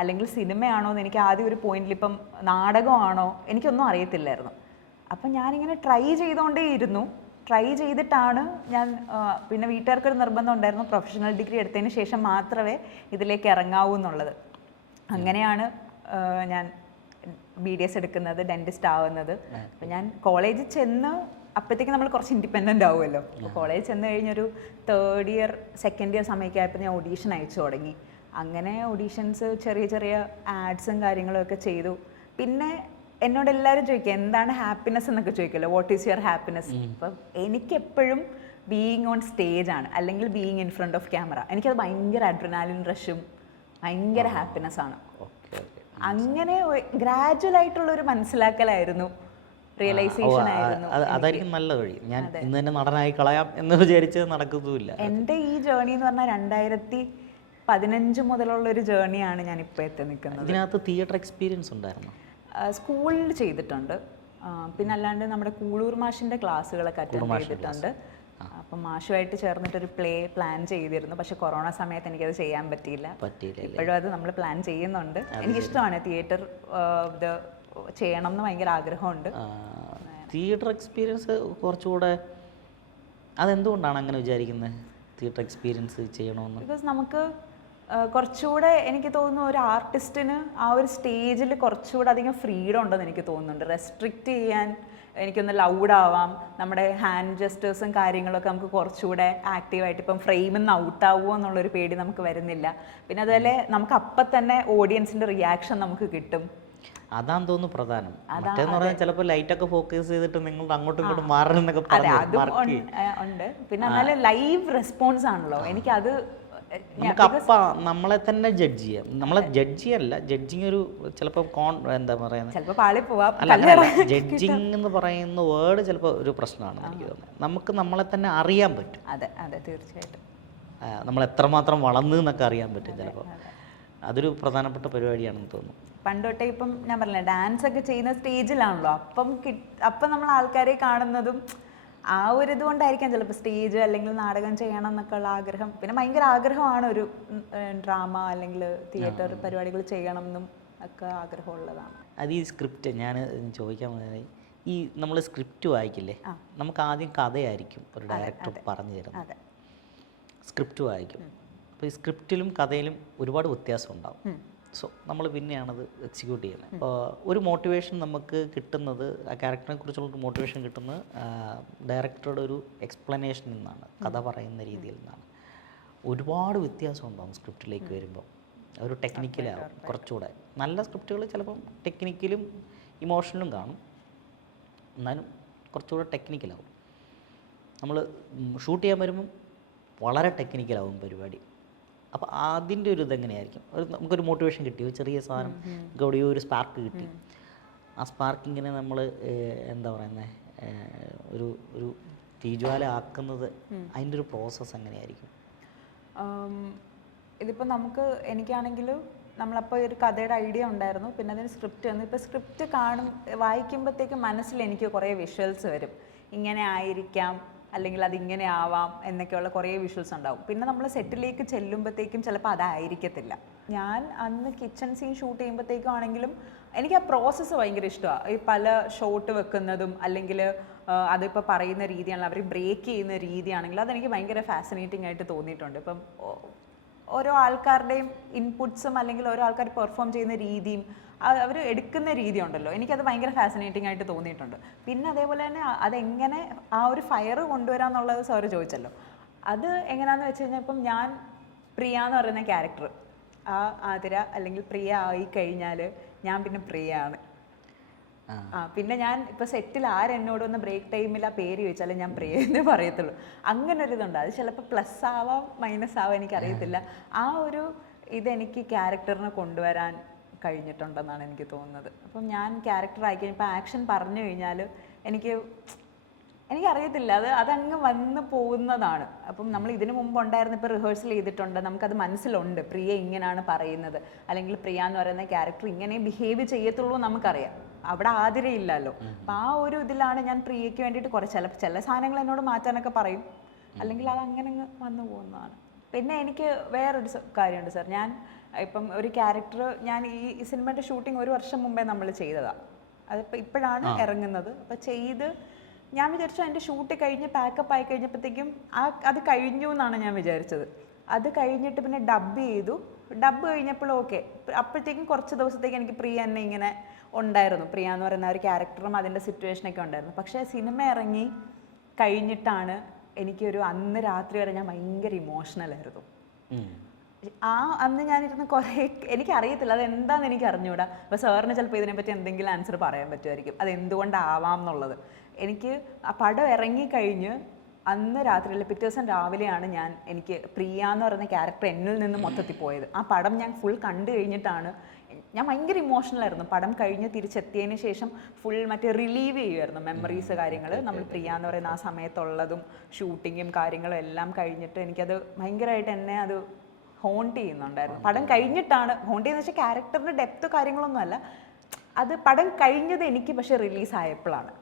അല്ലെങ്കിൽ സിനിമയാണോ എന്ന് എനിക്ക് ആദ്യം ഒരു പോയിന്റിൽ, ഇപ്പം നാടകമാണോ എനിക്കൊന്നും അറിയത്തില്ലായിരുന്നു. അപ്പം ഞാനിങ്ങനെ ട്രൈ ചെയ്തുകൊണ്ടേയിരുന്നു. ട്രൈ ചെയ്തിട്ടാണ് ഞാൻ പിന്നെ വീട്ടുകാർക്കൊരു നിർബന്ധം ഉണ്ടായിരുന്നു, പ്രൊഫഷണൽ ഡിഗ്രി എടുത്തതിന് ശേഷം മാത്രമേ ഇതിലേക്ക് ഇറങ്ങാവൂ എന്നുള്ളത്. അങ്ങനെയാണ് ഞാൻ BDS എടുക്കുന്നത്, ഡെൻറ്റിസ്റ്റ് ആവുന്നത്. അപ്പം ഞാൻ കോളേജിൽ ചെന്ന് അപ്പോഴത്തേക്ക് നമ്മൾ കുറച്ച് ഇൻഡിപെൻഡൻ്റ് ആവുമല്ലോ. അപ്പോൾ കോളേജിൽ ചെന്ന് കഴിഞ്ഞൊരു 3rd ഇയർ 2nd ഇയർ സമയമൊക്കെ ആയപ്പോൾ ഞാൻ ഓഡീഷൻ അയച്ചു തുടങ്ങി. അങ്ങനെ ഓഡീഷൻസ് ചെറിയ ചെറിയ ആഡ്സും കാര്യങ്ങളും ഒക്കെ ചെയ്തു. പിന്നെ എന്നോട് എല്ലാവരും ചോദിക്കുക എന്താണ് ഹാപ്പിനെസ് എന്നൊക്കെ ചോദിക്കുമല്ലോ, വാട്ട് ഈസ് യുവർ ഹാപ്പിനെസ്. അപ്പം എനിക്കെപ്പോഴും ബീയിങ് ഓൺ സ്റ്റേജ് ആണ്, അല്ലെങ്കിൽ being in front of camera. എനിക്കത് ഭയങ്കര അഡ്രിനാലിൻ റഷും ഭയങ്കര ഹാപ്പിനെസ് ആണ്. അങ്ങനെ ഗ്രാജുവൽ ആയിട്ടുള്ള ഒരു മനസ്സിലാക്കലായിരുന്നു, റിയലൈസേഷൻ ആയിരുന്നു. അതായിരിക്കും നല്ല വഴി. ഞാൻ ഇന്ന് തന്നെ നടനായി കളയാം എന്ന് വിചാരിച്ച് നടക്കുന്നില്ല. എൻ്റെ ഈ ജേർണി എന്ന് പറഞ്ഞാൽ 2015 മുതലുള്ള ഒരു ജേർണിയാണ് ഞാൻ ഇപ്പോൾ എത്തി നിൽക്കുന്നത്. ഇതിനകത്ത് തിയേറ്റർ എക്സ്പീരിയൻസ് ഉണ്ടായിരുന്നു? സ്കൂളിൽ ചെയ്തിട്ടുണ്ട്, പിന്നെ അല്ലാണ്ട് നമ്മുടെ കൂളൂർ മാഷിൻ്റെ ക്ലാസ്സുകളൊക്കെ അറ്റൻഡ് ചെയ്തിട്ടുണ്ട്. അപ്പം മാഷുമായിട്ട് ചേർന്നിട്ടൊരു പ്ലേ പ്ലാൻ ചെയ്തിരുന്നു. പക്ഷെ കൊറോണ സമയത്ത് എനിക്കത് ചെയ്യാൻ പറ്റിയില്ല. ഇപ്പോഴും അത് നമ്മൾ പ്ലാൻ ചെയ്യുന്നുണ്ട്. എനിക്കിഷ്ടമാണ് തിയേറ്റർ ഇത് ചെയ്യണം എന്ന് ഭയങ്കര ആഗ്രഹമുണ്ട്. തിയേറ്റർ എക്സ്പീരിയൻസ് കുറച്ചുകൂടെ, അതെന്തുകൊണ്ടാണ് അങ്ങനെ വിചാരിക്കുന്നത്, തിയേറ്റർ എക്സ്പീരിയൻസ് ചെയ്യണമെന്ന്? ബിക്കോസ് നമുക്ക് കുറച്ചുകൂടെ എനിക്ക് തോന്നുന്നു ഒരു ആർട്ടിസ്റ്റിന് ആ ഒരു സ്റ്റേജിൽ കുറച്ചുകൂടെ അധികം ഫ്രീഡം ഉണ്ടെന്ന് എനിക്ക് തോന്നുന്നുണ്ട്. റെസ്ട്രിക്റ്റ് ചെയ്യാൻ എനിക്കൊന്ന് ലൗഡ് ആവാം, നമ്മുടെ ഹാൻഡ് ജസ്റ്റേഴ്സും കാര്യങ്ങളൊക്കെ നമുക്ക് കുറച്ചുകൂടെ ആക്റ്റീവായിട്ട്, ഇപ്പം ഫ്രെയിമിൽ നിന്ന് ഔട്ടാവുമോ എന്നുള്ളൊരു പേടി നമുക്ക് വരുന്നില്ല. പിന്നെ അതുപോലെ നമുക്ക് അപ്പം തന്നെ ഓഡിയൻസിൻ്റെ റിയാക്ഷൻ നമുക്ക് കിട്ടും. അതാന്ന് തോന്നുന്നു പ്രധാനം. മറ്റേന്ന് പറഞ്ഞാൽ ചിലപ്പോൾ ലൈറ്റൊക്കെ ഫോക്കസ് ചെയ്തിട്ട് നിങ്ങളുടെ അങ്ങോട്ടും ഇങ്ങോട്ടും മാറണമെന്നൊക്കെ ഉണ്ട്. പിന്നെ എന്നാലും ലൈവ് റെസ്പോൺസ് ആണല്ലോ, എനിക്കത് നമുക്ക് അപ്പം നമ്മളെ തന്നെ ജഡ്ജ് ചെയ്യാം. നമ്മളെ ജഡ്ജ് ചെയ്യല്ല, ജഡ്ജിങ് ഒരു ചിലപ്പോൾ എന്താ പറയുന്നത്, ജഡ്ജിങ് എന്ന് പറയുന്ന വേർഡ് ചിലപ്പോൾ ഒരു പ്രശ്നമാണ് എനിക്ക് തോന്നുന്നത്. നമുക്ക് നമ്മളെ തന്നെ അറിയാൻ പറ്റും. അതെ അതെ തീർച്ചയായിട്ടും. നമ്മൾ എത്രമാത്രം വളർന്നു എന്നൊക്കെ അറിയാൻ പറ്റും. ചിലപ്പോൾ അതൊരു പ്രധാനപ്പെട്ട പരിപാടിയാണെന്ന് തോന്നുന്നു. പണ്ടൊട്ടേ ഇപ്പം ഞാൻ പറഞ്ഞില്ല, ഡാൻസ് ഒക്കെ ചെയ്യുന്ന സ്റ്റേജിലാണല്ലോ, അപ്പം നമ്മൾ ആൾക്കാരെ കാണുന്നതും ആ ഒരു ഇതുകൊണ്ടായിരിക്കാം ചിലപ്പോൾ സ്റ്റേജ് അല്ലെങ്കിൽ നാടകം ചെയ്യണം എന്നൊക്കെ ഉള്ള ആഗ്രഹം. പിന്നെ ഭയങ്കര ആഗ്രഹമാണ് ഒരു ഡ്രാമ അല്ലെങ്കിൽ തിയേറ്റർ പരിപാടികൾ ചെയ്യണം എന്നും ഒക്കെ ആഗ്രഹമുള്ളതാണ്. അത് ഈ സ്ക്രിപ്റ്റ് ഞാൻ ചോദിക്കാൻ പോകുന്നത്, ഈ നമ്മൾ സ്ക്രിപ്റ്റ് വായിക്കില്ലേ, നമുക്ക് ആദ്യം കഥയായിരിക്കും ഒരു ഡയറക്ടർ പറഞ്ഞു തരുന്നത്, സ്ക്രിപ്റ്റ് വായിക്കും. അപ്പോൾ ഈ സ്ക്രിപ്റ്റിലും കഥയിലും ഒരുപാട് വ്യത്യാസം ഉണ്ടാവും. സോ നമ്മൾ പിന്നെയാണത് എക്സിക്യൂട്ട് ചെയ്യുന്നത്. അപ്പോൾ ഒരു മോട്ടിവേഷൻ നമുക്ക് കിട്ടുന്നത്, ആ ക്യാരക്ടറിനെ കുറിച്ചുള്ള മോട്ടിവേഷൻ കിട്ടുന്നത് ഡയറക്ടറുടെ ഒരു എക്സ്പ്ലനേഷനിൽ നിന്നാണ്, കഥ പറയുന്ന രീതിയിൽ നിന്നാണ്. ഒരുപാട് വ്യത്യാസം ഉണ്ടാകും സ്ക്രിപ്റ്റിലേക്ക് വരുമ്പോൾ. ഒരു ടെക്നിക്കലാവും കുറച്ചുകൂടെ. നല്ല സ്ക്രിപ്റ്റുകൾ ചിലപ്പം ടെക്നിക്കലും ഇമോഷണലും കാണും, എന്നാലും കുറച്ചുകൂടെ ടെക്നിക്കലാവും. നമ്മൾ ഷൂട്ട് ചെയ്യാൻ വരുമ്പം വളരെ ടെക്നിക്കലാവും പരിപാടി. അപ്പോൾ അതിൻ്റെ ഒരു ഇതെങ്ങനെയായിരിക്കും, നമുക്കൊരു മോട്ടിവേഷൻ കിട്ടി, ഒരു ചെറിയ സാധനം എവിടെയോ ഒരു സ്പാർക്ക് കിട്ടി. ആ സ്പാർക്കിങ്ങിനെ നമ്മൾ എന്താ പറയുന്നത്, ഒരു തീജ്വാല ആക്കുന്നത്, അതിൻ്റെ ഒരു പ്രോസസ്സ് എങ്ങനെയായിരിക്കും? ഇതിപ്പോൾ എനിക്കാണെങ്കിൽ നമ്മളപ്പോൾ ഒരു കഥയുടെ ഐഡിയ ഉണ്ടായിരുന്നു, പിന്നെ അതിന് സ്ക്രിപ്റ്റ് വന്നു. ഇപ്പോൾ സ്ക്രിപ്റ്റ് വായിക്കുമ്പോഴത്തേക്കും മനസ്സിൽ എനിക്ക് കുറേ വിഷ്വൽസ് വരും, ഇങ്ങനെ ആയിരിക്കാം അല്ലെങ്കിൽ അതിങ്ങനെ ആവാം എന്നൊക്കെയുള്ള കുറേ വിഷ്വൽസ് ഉണ്ടാവും. പിന്നെ നമ്മൾ സെറ്റിലേക്ക് ചെല്ലുമ്പോഴത്തേക്കും ചിലപ്പോൾ അതായിരിക്കത്തില്ല. ഞാൻ അന്ന് കിച്ചൺ സീൻ ഷൂട്ട് ചെയ്യുമ്പോഴത്തേക്കും ആണെങ്കിലും എനിക്ക് ആ പ്രോസസ്സ് ഭയങ്കര ഇഷ്ടമാണ്. ഈ പല ഷോട്ട് വെക്കുന്നതും അല്ലെങ്കിൽ അതിപ്പോൾ പറയുന്ന രീതിയാണെങ്കിൽ അവർ ബ്രേക്ക് ചെയ്യുന്ന രീതിയാണെങ്കിൽ അതെനിക്ക് ഭയങ്കര ഫാസിനേറ്റിംഗ് ആയിട്ട് തോന്നിയിട്ടുണ്ട്. ഇപ്പം ഓരോ ആൾക്കാരുടെയും ഇൻപുട്സും അല്ലെങ്കിൽ ഓരോ ആൾക്കാർ പെർഫോം ചെയ്യുന്ന രീതിയും അവർ എടുക്കുന്ന രീതി ഉണ്ടല്ലോ, എനിക്കത് ഭയങ്കര ഫാസിനേറ്റിംഗ് ആയിട്ട് തോന്നിയിട്ടുണ്ട്. പിന്നെ അതേപോലെ തന്നെ അതെങ്ങനെ ആ ഒരു ഫയർ കൊണ്ടുവരാമെന്നുള്ളത് സാറ് ചോദിച്ചല്ലോ, അത് എങ്ങനെയാണെന്ന് വെച്ച് കഴിഞ്ഞാൽ ഇപ്പം ഞാൻ പ്രിയ എന്ന് പറയുന്ന ക്യാരക്ടർ ആതിര അല്ലെങ്കിൽ പ്രിയ ആയി കഴിഞ്ഞാൽ ഞാൻ പിന്നെ പ്രിയ ആണ്. പിന്നെ ഞാൻ ഇപ്പോൾ സെറ്റിൽ ആരെന്നോട് വന്ന് ബ്രേക്ക് ടൈമിൽ ആ പേര് ചോദിച്ചാലും ഞാൻ പ്രിയ എന്ന് പറയത്തുള്ളൂ. അങ്ങനെ ഒരു ഇതുണ്ട്. അത് ചിലപ്പോൾ പ്ലസ് ആവാം മൈനസ് ആവാം എനിക്കറിയത്തില്ല. ആ ഒരു ഇതെനിക്ക് ക്യാരക്ടറിനെ കൊണ്ടുവരാൻ കഴിഞ്ഞിട്ടുണ്ടെന്നാണ് എനിക്ക് തോന്നുന്നത്. അപ്പം ഞാൻ ക്യാരക്ടർ ആയിക്കഴിഞ്ഞപ്പോൾ ആക്ഷൻ പറഞ്ഞു കഴിഞ്ഞാൽ എനിക്കറിയത്തില്ല, അതങ്ങ് വന്ന് പോകുന്നതാണ്. അപ്പം നമ്മൾ ഇതിനു മുമ്പ് ഉണ്ടായിരുന്ന ഇപ്പോൾ റിഹേഴ്സൽ ചെയ്തിട്ടുണ്ട്, നമുക്കത് മനസ്സിലുണ്ട് പ്രിയ ഇങ്ങനെയാണ് പറയുന്നത്, അല്ലെങ്കിൽ പ്രിയ എന്ന് പറയുന്ന ക്യാരക്ടർ ഇങ്ങനെ ബിഹേവ് ചെയ്യത്തുള്ളൂ നമുക്കറിയാം. അവിടെ ആതിരയില്ലല്ലോ. അപ്പം ആ ഒരു ഇതിലാണ് ഞാൻ പ്രിയയ്ക്ക് വേണ്ടിയിട്ട് ചില സാധനങ്ങൾ എന്നോട് മാറ്റാനൊക്കെ പറയും, അല്ലെങ്കിൽ അത് അങ്ങനെ വന്നു പോകുന്നതാണ്. പിന്നെ എനിക്ക് വേറൊരു കാര്യമുണ്ട് സാർ. ഞാൻ ഇപ്പം ഒരു ക്യാരക്ടർ ഞാൻ ഈ സിനിമയുടെ ഷൂട്ടിംഗ് 1 വർഷം മുമ്പേ നമ്മൾ ചെയ്തതാണ്. അതിപ്പോൾ ഇപ്പോഴാണ് ഇറങ്ങുന്നത്. അപ്പോൾ ഞാൻ വിചാരിച്ചു എൻ്റെ ഷൂട്ട് കഴിഞ്ഞ് പാക്കപ്പ് ആയി കഴിഞ്ഞപ്പോഴത്തേക്കും അത് കഴിഞ്ഞു എന്നാണ് ഞാൻ വിചാരിച്ചത്. അത് കഴിഞ്ഞിട്ട് പിന്നെ ഡബ് കഴിഞ്ഞപ്പോൾ ഓക്കെ, അപ്പോഴത്തേക്കും കുറച്ച് ദിവസത്തേക്ക് എനിക്ക് പ്രിയ തന്നെ ഇങ്ങനെ ഉണ്ടായിരുന്നു. പ്രിയ എന്ന് പറയുന്ന ഒരു ക്യാരക്ടറും അതിൻ്റെ സിറ്റുവേഷനൊക്കെ ഉണ്ടായിരുന്നു. പക്ഷേ സിനിമ ഇറങ്ങി കഴിഞ്ഞിട്ടാണ് എനിക്കൊരു അന്ന് രാത്രി വരെ ഞാൻ ഭയങ്കര ഇമോഷണലായിരുന്നു. അന്ന് ഞാനിരുന്ന് എനിക്കറിയത്തില്ല അതെന്താണെന്ന് എനിക്ക് അറിഞ്ഞുകൂടാ. അപ്പോൾ സാറിന് ചിലപ്പോൾ ഇതിനെപ്പറ്റി എന്തെങ്കിലും ആൻസർ പറയാൻ പറ്റുമായിരിക്കും, അതെന്തുകൊണ്ടാവാം എന്നുള്ളത്. എനിക്ക് ആ പടം ഇറങ്ങിക്കഴിഞ്ഞ് അന്ന് രാത്രിയിൽ പിറ്റേ ദിവസം രാവിലെയാണ് എനിക്ക് പ്രിയ എന്ന് പറയുന്ന ക്യാരക്ടർ എന്നിൽ നിന്ന് മൊത്തത്തിൽ പോയത്. ആ പടം ഞാൻ ഫുൾ കണ്ടു കഴിഞ്ഞിട്ടാണ് ഞാൻ ഭയങ്കര ഇമോഷണലായിരുന്നു. പടം കഴിഞ്ഞ് തിരിച്ചെത്തിയതിന് ശേഷം ഫുൾ റിലീവ് ചെയ്യുമായിരുന്നു മെമ്മറീസ്, കാര്യങ്ങൾ നമ്മൾ പ്രിയ എന്ന് പറയുന്ന ആ സമയത്തുള്ളതും ഷൂട്ടിങ്ങും കാര്യങ്ങളും എല്ലാം കഴിഞ്ഞിട്ട് എനിക്കത് ഭയങ്കരമായിട്ട് എന്നെ അത് ഹോണ്ട് ചെയ്യുന്നുണ്ടായിരുന്നു. പടം കഴിഞ്ഞിട്ടാണ് ഹോണ്ട് ചെയ്യുന്നത് വെച്ചാൽ ക്യാരക്ടറിൻ്റെ ഡെപ്ത് കാര്യങ്ങളൊന്നും അല്ല, അത് പടം കഴിഞ്ഞത് എനിക്ക് പക്ഷെ റിലീസായപ്പോഴാണ്.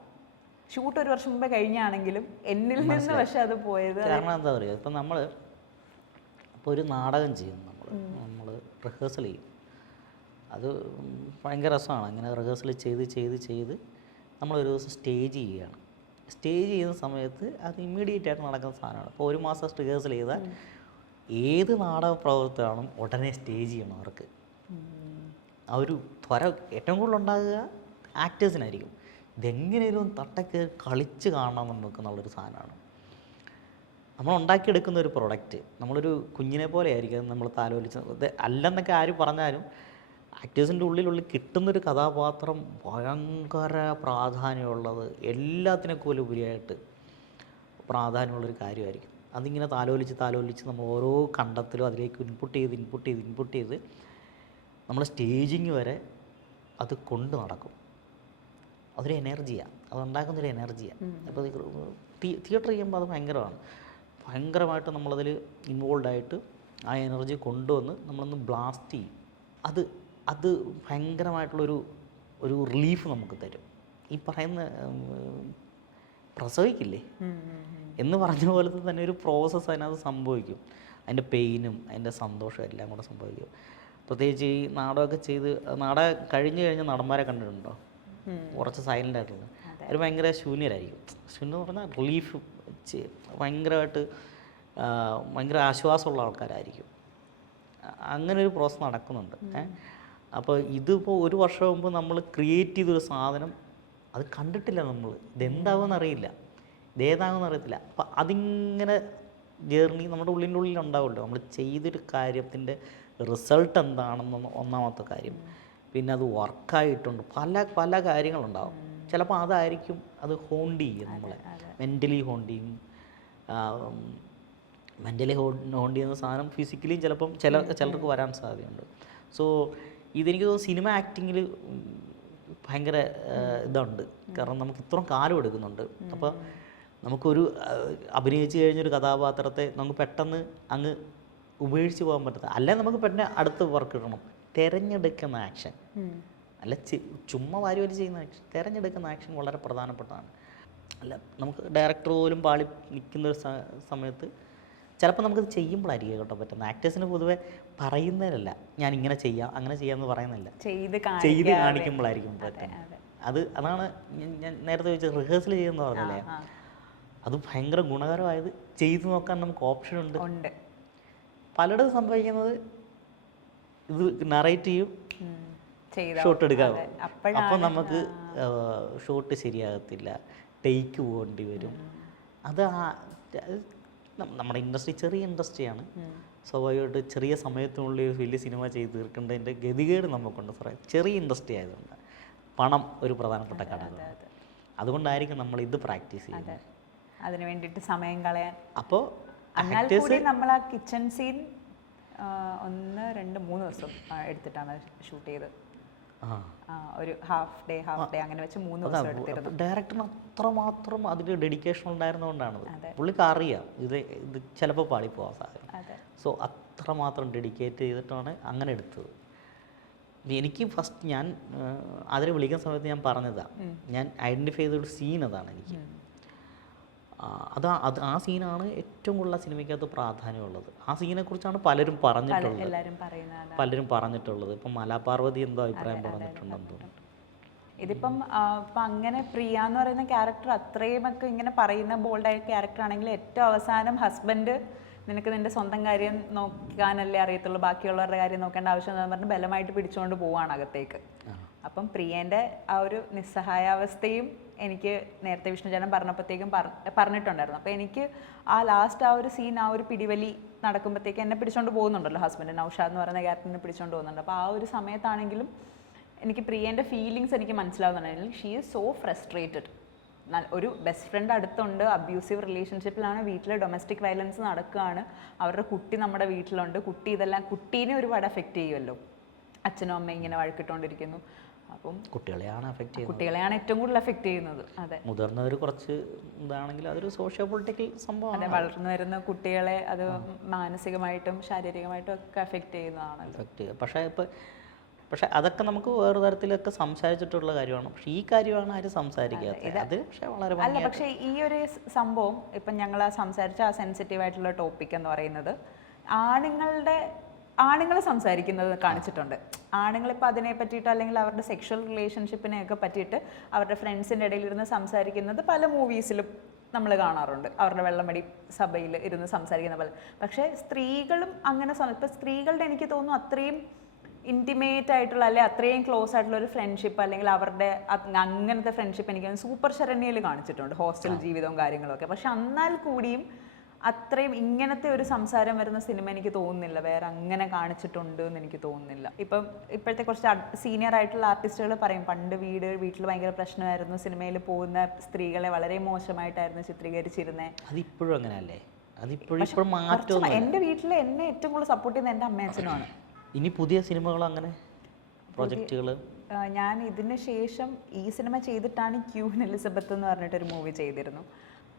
ഷൂട്ട് 1 വർഷം മുമ്പേ കഴിഞ്ഞാണെങ്കിലും എന്നിൽ നിന്ന് പക്ഷെ അത് പോയത്. കാരണം എന്താ പറയുക, ഇപ്പം നമ്മൾ ഇപ്പോൾ ഒരു നാടകം ചെയ്യും, നമ്മൾ റിഹേഴ്സൽ ചെയ്യും, അത് ഭയങ്കര രസമാണ്. അങ്ങനെ റിഹേഴ്സൽ ചെയ്ത് നമ്മളൊരു ദിവസം സ്റ്റേജ് ചെയ്യുകയാണ്. സ്റ്റേജ് ചെയ്യുന്ന സമയത്ത് അത് ഇമ്മീഡിയറ്റ് ആയിട്ട് നടക്കുന്ന സാധനമാണ്. അപ്പോൾ 1 മാസം റിഹേഴ്സൽ ചെയ്താൽ ഏത് നാടക പ്രവർത്തനമാണോ ഉടനെ സ്റ്റേജ് ചെയ്യണം. അവർക്ക് ആ ഒരു ത്വര ഏറ്റവും കൂടുതൽ ഉണ്ടാകുക ആക്ടേഴ്സിനായിരിക്കും. ഇതെങ്ങനെയും തട്ടക്ക് കളിച്ച് കാണണം എന്നുള്ളൊരു സാധനമാണ്. നമ്മൾ ഉണ്ടാക്കിയെടുക്കുന്ന ഒരു പ്രൊഡക്റ്റ് നമ്മളൊരു കുഞ്ഞിനെ പോലെ ആയിരിക്കും നമ്മൾ താലോലിച്ച് അല്ലെന്നൊക്കെ ആര് പറഞ്ഞാലും ആക്ടേഴ്സിൻ്റെ ഉള്ളിൽ കിട്ടുന്നൊരു കഥാപാത്രം ഭയങ്കര പ്രാധാന്യമുള്ളത്, എല്ലാത്തിനേക്കാളും ഉപരിയായിട്ട് പ്രാധാന്യമുള്ളൊരു കാര്യമായിരിക്കും. അതിങ്ങനെ താലോലിച്ച് നമ്മൾ ഓരോ കണ്ടത്തിലും അതിലേക്ക് ഇൻപുട്ട് ചെയ്ത് നമ്മൾ സ്റ്റേജിങ് വരെ അത് കൊണ്ട് നടക്കും. അതൊരു എനർജിയാണ്, അതുണ്ടാക്കുന്നൊരു എനർജിയാണ്. അപ്പോൾ തിയേറ്റർ ചെയ്യുമ്പോൾ അത് ഭയങ്കരമായിട്ട് നമ്മളതിൽ ഇൻവോൾവായിട്ട് ആ എനർജി കൊണ്ടുവന്ന് നമ്മളൊന്ന് ബ്ലാസ്റ്റ് ചെയ്യും. അത് ഭയങ്കരമായിട്ടുള്ളൊരു റിലീഫ് നമുക്ക് തരും. ഈ പറയുന്ന പ്രസവിക്കില്ലേ എന്ന് പറഞ്ഞ പോലത്തെ തന്നെ ഒരു പ്രോസസ്സ് അതിനകത്ത് സംഭവിക്കും. അതിൻ്റെ പെയിനും അതിൻ്റെ സന്തോഷവും എല്ലാം കൂടെ സംഭവിക്കും. പ്രത്യേകിച്ച് ഈ നാടകം കഴിഞ്ഞ് നടന്മാരെ കണ്ടിട്ടുണ്ടോ? കുറച്ച് സൈലൻ്റ് ആയിട്ടുള്ളത്, അവർ ഭയങ്കര ശൂന്യരായിരിക്കും. ശൂന്യം എന്ന് പറഞ്ഞാൽ റിലീഫ് ഭയങ്കര ആശ്വാസമുള്ള ആൾക്കാരായിരിക്കും. അങ്ങനെ ഒരു പ്രോസസ്സ് നടക്കുന്നുണ്ട്. അപ്പോൾ ഇതിപ്പോൾ 1 വർഷം മുമ്പ് നമ്മൾ ക്രിയേറ്റ് ചെയ്തൊരു സാധനം അത് കണ്ടിട്ടില്ല, നമ്മൾ ഇതെന്താകുമെന്ന് അറിയില്ല, ഇതേതാകുമെന്ന് അറിയത്തില്ല. അപ്പം അതിങ്ങനെ ജേർണി നമ്മുടെ ഉള്ളിൽ ഉണ്ടാവുമല്ലോ. നമ്മൾ ചെയ്തൊരു കാര്യത്തിൻ്റെ റിസൾട്ട് എന്താണെന്ന് ഒന്നാമത്തെ കാര്യം. പിന്നെ അത് വർക്കായിട്ടുണ്ട്, പല കാര്യങ്ങളുണ്ടാവും. ചിലപ്പോൾ അതായിരിക്കും അത് ഹോണ്ട് ചെയ്യും നമ്മളെ, മെൻ്റലി ഹോണ്ട് ചെയ്യും. മെൻ്റലി ഹോണ്ട് ചെയ്യുന്ന സാധനം ഫിസിക്കലിയും ചിലപ്പം ചിലർക്ക് വരാൻ സാധ്യതയുണ്ട്. സോ ഇതെനിക്ക് തോന്നുന്നു സിനിമ ആക്ടിങ്ങിൽ ഭയങ്കര ഇതുണ്ട്. കാരണം നമുക്ക് ഇത്രയും കാലം എടുക്കുന്നുണ്ട്. അപ്പോൾ നമുക്കൊരു അഭിനയിച്ച് കഴിഞ്ഞൊരു കഥാപാത്രത്തെ നമുക്ക് പെട്ടെന്ന് അങ്ങ് ഉപേക്ഷിച്ച് പോകാൻ പറ്റത്തില്ല. അല്ലെങ്കിൽ നമുക്ക് പിന്നെ അടുത്ത വർക്ക് ഇടണം. തിരഞ്ഞെടുക്കുന്ന ആക്ഷൻ അല്ല, ചുമ്മാ വാരി വാരി ചെയ്യുന്ന ആക്ഷൻ, തിരഞ്ഞെടുക്കുന്ന ആക്ഷൻ വളരെ പ്രധാനപ്പെട്ടതാണ്. അല്ല, നമുക്ക് ഡയറക്ടർ പോലും പാളി നിൽക്കുന്ന ഒരു സമയത്ത് ചിലപ്പോൾ നമുക്കത് ചെയ്യുമ്പോഴായിരിക്കും കേട്ടോ പറ്റുന്നത്. ആക്ടേഴ്സിന് പൊതുവെ പറയുന്നതിലല്ല ഞാൻ ഇങ്ങനെ ചെയ്യാം അങ്ങനെ ചെയ്യാമെന്ന് പറയുന്നില്ല, ചെയ്ത് കാണിക്കുമ്പോഴായിരിക്കും പറ്റുന്നത്. അതാണ് ഞാൻ നേരത്തെ ചോദിച്ചത്, റിഹേഴ്സൽ ചെയ്യുമെന്ന് പറഞ്ഞല്ലേ, അത് ഭയങ്കര ഗുണകരമായത്. ചെയ്തു നോക്കാൻ നമുക്ക് ഓപ്ഷൻ ഉണ്ട്. പലയിടത്തും സംഭവിക്കുന്നത് ഇത് നറേറ്റ് ചെയ്യും, ഷോട്ട് എടുക്കാം, അപ്പം നമുക്ക് ഷോട്ട് ശരിയാകത്തില്ല, ടേക്ക് പോകേണ്ടി വരും. അത് നമ്മുടെ ഇൻഡസ്ട്രി ചെറിയ ഇൻഡസ്ട്രിയാണ്, സ്വാഭാവികമായിട്ട് ചെറിയ സമയത്തിനുള്ളിൽ വലിയ സിനിമ ചെയ്ത് തീർക്കേണ്ടതിൻ്റെ ഗതികേട് നമുക്കുണ്ട് സാറേ. ചെറിയ ഇൻഡസ്ട്രി ആയതുകൊണ്ട് പണം ഒരു പ്രധാനപ്പെട്ട ഘടകമാണ്. അതുകൊണ്ടായിരിക്കും നമ്മൾ ഇത് പ്രാക്ടീസ് ചെയ്യുന്നത്, അതിന് വേണ്ടിയിട്ട് സമയം കളയാൻ. അപ്പോൾ എന്നാൽ കൂടി നമ്മൾ ആ കിച്ചൺ സീൻ 1, 2, 3 ദിവസം എടുത്തിട്ടാണ് ഷൂട്ട് ചെയ്തത്. ഒരു ഹാഫ് ഡേ അങ്ങനെ വെച്ച് 3 ദിവസം എടുത്തിരുന്നു. ഡയറക്ടറിന് അത്രമാത്രം അതിൽ ഡെഡിക്കേഷൻ ഉണ്ടായിരുന്നതുകൊണ്ടാണത്. പുള്ളിക്ക് അറിയാം ഇത് ചിലപ്പോൾ പാളിപ്പോവാൻ സാധ്യത. സോ അത്രമാത്രം ഡെഡിക്കേറ്റ് ചെയ്തിട്ടാണ് അങ്ങനെ എടുത്തത്. എനിക്ക് ഫസ്റ്റ് ഞാൻ അതിനെ വിളിക്കുന്ന സമയത്ത് ഞാൻ പറഞ്ഞതാണ്, ഞാൻ ഐഡൻറ്റിഫൈ ചെയ്തൊരു സീൻ അതാണ് എനിക്ക്. ആ സീനാണ് ഏറ്റവും കൂടുതൽ സിനിമയ്ക്കകത്ത് പ്രാധാന്യമുള്ളത്. ആ സീനെക്കുറിച്ചാണ് പലരും പറഞ്ഞിട്ടുള്ളത്. ഇപ്പം മലാപാർവതി എന്തോ അഭിപ്രായം പറഞ്ഞിട്ടുണ്ടെന്ന് തോന്നുന്നു. ഇതിപ്പം അങ്ങനെ പ്രിയ എന്ന് പറയുന്ന ക്യാരക്ടർ അത്രയുമൊക്കെ ഇങ്ങനെ പറയുന്ന ബോൾഡായ ക്യാരക്ടർ ആണെങ്കിൽ ഏറ്റവും അവസാനം ഹസ്ബൻഡ് നിനക്ക് നിന്റെ സ്വന്തം കാര്യം നോക്കാനല്ലേ അറിയത്തുള്ളൂ, ബാക്കിയുള്ളവരുടെ കാര്യം നോക്കേണ്ട ആവശ്യം എന്ന് പറഞ്ഞ് ബലമായിട്ട് പിടിച്ചുകൊണ്ട് പോവാണ് അകത്തേക്ക്. അപ്പം പ്രിയേൻ്റെ ആ ഒരു നിസ്സഹായാവസ്ഥയും എനിക്ക് നേരത്തെ വിഷ്ണുചേട്ടൻ പറഞ്ഞപ്പോഴത്തേക്കും പറഞ്ഞിട്ടുണ്ടായിരുന്നു. അപ്പോൾ എനിക്ക് ആ ലാസ്റ്റ് ആ ഒരു സീൻ, ആ ഒരു പിടിവലി നടക്കുമ്പോഴത്തേക്ക് എന്നെ പിടിച്ചുകൊണ്ട് പോകുന്നുണ്ടല്ലോ ഹസ്ബൻഡ്, നൗഷാദ് എന്ന് പറയുന്ന ക്യാരക്ടറിനെ പിടിച്ചുകൊണ്ട് പോകുന്നുണ്ട്. അപ്പോൾ ആ ഒരു സമയത്താണെങ്കിലും എനിക്ക് പ്രിയേൻ്റെ ഫീലിങ്സ് എനിക്ക് മനസ്സിലാവുന്നുണ്ടായിരുന്നു. She is so frustrated. ഒരു ബെസ്റ്റ് ഫ്രണ്ട് അടുത്തുണ്ട്, അബ്യൂസീവ് റിലേഷൻഷിപ്പിലാണ്, വീട്ടിൽ ഡൊമസ്റ്റിക് വയലൻസ് നടക്കുകയാണ്, അവരുടെ കുട്ടി നമ്മുടെ വീട്ടിലുണ്ട്, കുട്ടീനെ ഒരുപാട് അഫക്റ്റ് ചെയ്യുമല്ലോ, അച്ഛനും അമ്മയും ഇങ്ങനെ വഴക്കിട്ടുകൊണ്ടിരിക്കുന്നു. അപ്പം കുട്ടികളെയാണ് ഏറ്റവും കൂടുതൽ അഫക്റ്റ് ചെയ്യുന്നത്. അതെ, മുതിർന്നവർ കുറച്ച് ഇതാണെങ്കിൽ അതൊരു സോഷ്യോ പൊളിറ്റിക്കൽ സംഭവം. അതെ, വളർന്നു വരുന്ന കുട്ടികളെ അത് മാനസികമായിട്ടും ശാരീരികമായിട്ടും ഒക്കെ അഫക്റ്റ് ചെയ്യുന്നതാണ്. പക്ഷെ അതൊക്കെ നമുക്ക് വേറെ തരത്തിലൊക്കെ സംസാരിച്ചിട്ടുള്ള കാര്യമാണ്. പക്ഷെ ഈ കാര്യമാണ് ആരും സംസാരിക്കാത്തത്. അത് പക്ഷേ വളരെ അല്ല, പക്ഷേ ഈ ഒരു സംഭവം ഇപ്പം ഞങ്ങൾ സംസാരിച്ച ആ സെൻസിറ്റീവ് ആയിട്ടുള്ള ടോപ്പിക് എന്ന് പറയുന്നത് ആണുങ്ങൾ സംസാരിക്കുന്നത് കാണിച്ചിട്ടുണ്ട്. ആണുങ്ങളിപ്പോൾ അതിനെ പറ്റിയിട്ട് അല്ലെങ്കിൽ അവരുടെ സെക്ഷൽ റിലേഷൻഷിപ്പിനെയൊക്കെ പറ്റിയിട്ട് അവരുടെ ഫ്രണ്ട്സിൻ്റെ ഇടയിൽ ഇരുന്ന് സംസാരിക്കുന്നത് പല മൂവീസിലും നമ്മൾ കാണാറുണ്ട്, അവരുടെ വെള്ളമടി സഭയിൽ ഇരുന്ന് സംസാരിക്കുന്ന പോലെ. പക്ഷേ സ്ത്രീകളും അങ്ങനെ ഇപ്പം സ്ത്രീകളുടെ എനിക്ക് തോന്നുന്നു അത്രയും ഇൻറ്റിമേറ്റ് ആയിട്ടുള്ള അല്ലെങ്കിൽ അത്രയും ക്ലോസ് ആയിട്ടുള്ള ഒരു ഫ്രണ്ട്ഷിപ്പ് അല്ലെങ്കിൽ അവരുടെ അങ്ങനത്തെ ഫ്രണ്ട്ഷിപ്പ് എനിക്ക് സൂപ്പർ ശരണ്യയിൽ കാണിച്ചിട്ടുണ്ട്, ഹോസ്റ്റൽ ജീവിതവും കാര്യങ്ങളൊക്കെ. പക്ഷെ എന്നാൽ കൂടിയും അത്രയും ഇങ്ങനത്തെ ഒരു സംസാരം വരുന്ന സിനിമ എനിക്ക് തോന്നുന്നില്ല വേറെ അങ്ങനെ കാണിച്ചിട്ടുണ്ട് എന്ന് എനിക്ക് തോന്നുന്നില്ല. ഇപ്പോഴത്തെ കുറച്ച് സീനിയർ ആയിട്ടുള്ള ആർട്ടിസ്റ്റുകൾ പറയും പണ്ട് വീട്ടിൽ ഭയങ്കര പ്രശ്നമായിരുന്നു, സിനിമയിൽ പോകുന്ന സ്ത്രീകളെ വളരെ മോശമായിട്ടായിരുന്നു ചിത്രീകരിച്ചിരുന്നത്. അതിപ്പോഴും അങ്ങനെയല്ലേ? എൻ്റെ വീട്ടിൽ എന്നെ ഏറ്റവും കൂടുതൽ സപ്പോർട്ട് ചെയ്യുന്ന എൻ്റെ അമ്മയും അച്ഛനുമാണ്. ഇനി പുതിയ സിനിമകൾ അങ്ങനെ പ്രോജക്റ്റുകൾ ഞാൻ ഇതിന് ശേഷം ഈ സിനിമ ചെയ്തിട്ടാണ് ക്യൂൻ എലിസബത്ത് എന്ന് പറഞ്ഞിട്ടൊരു മൂവി ചെയ്തിരുന്നു.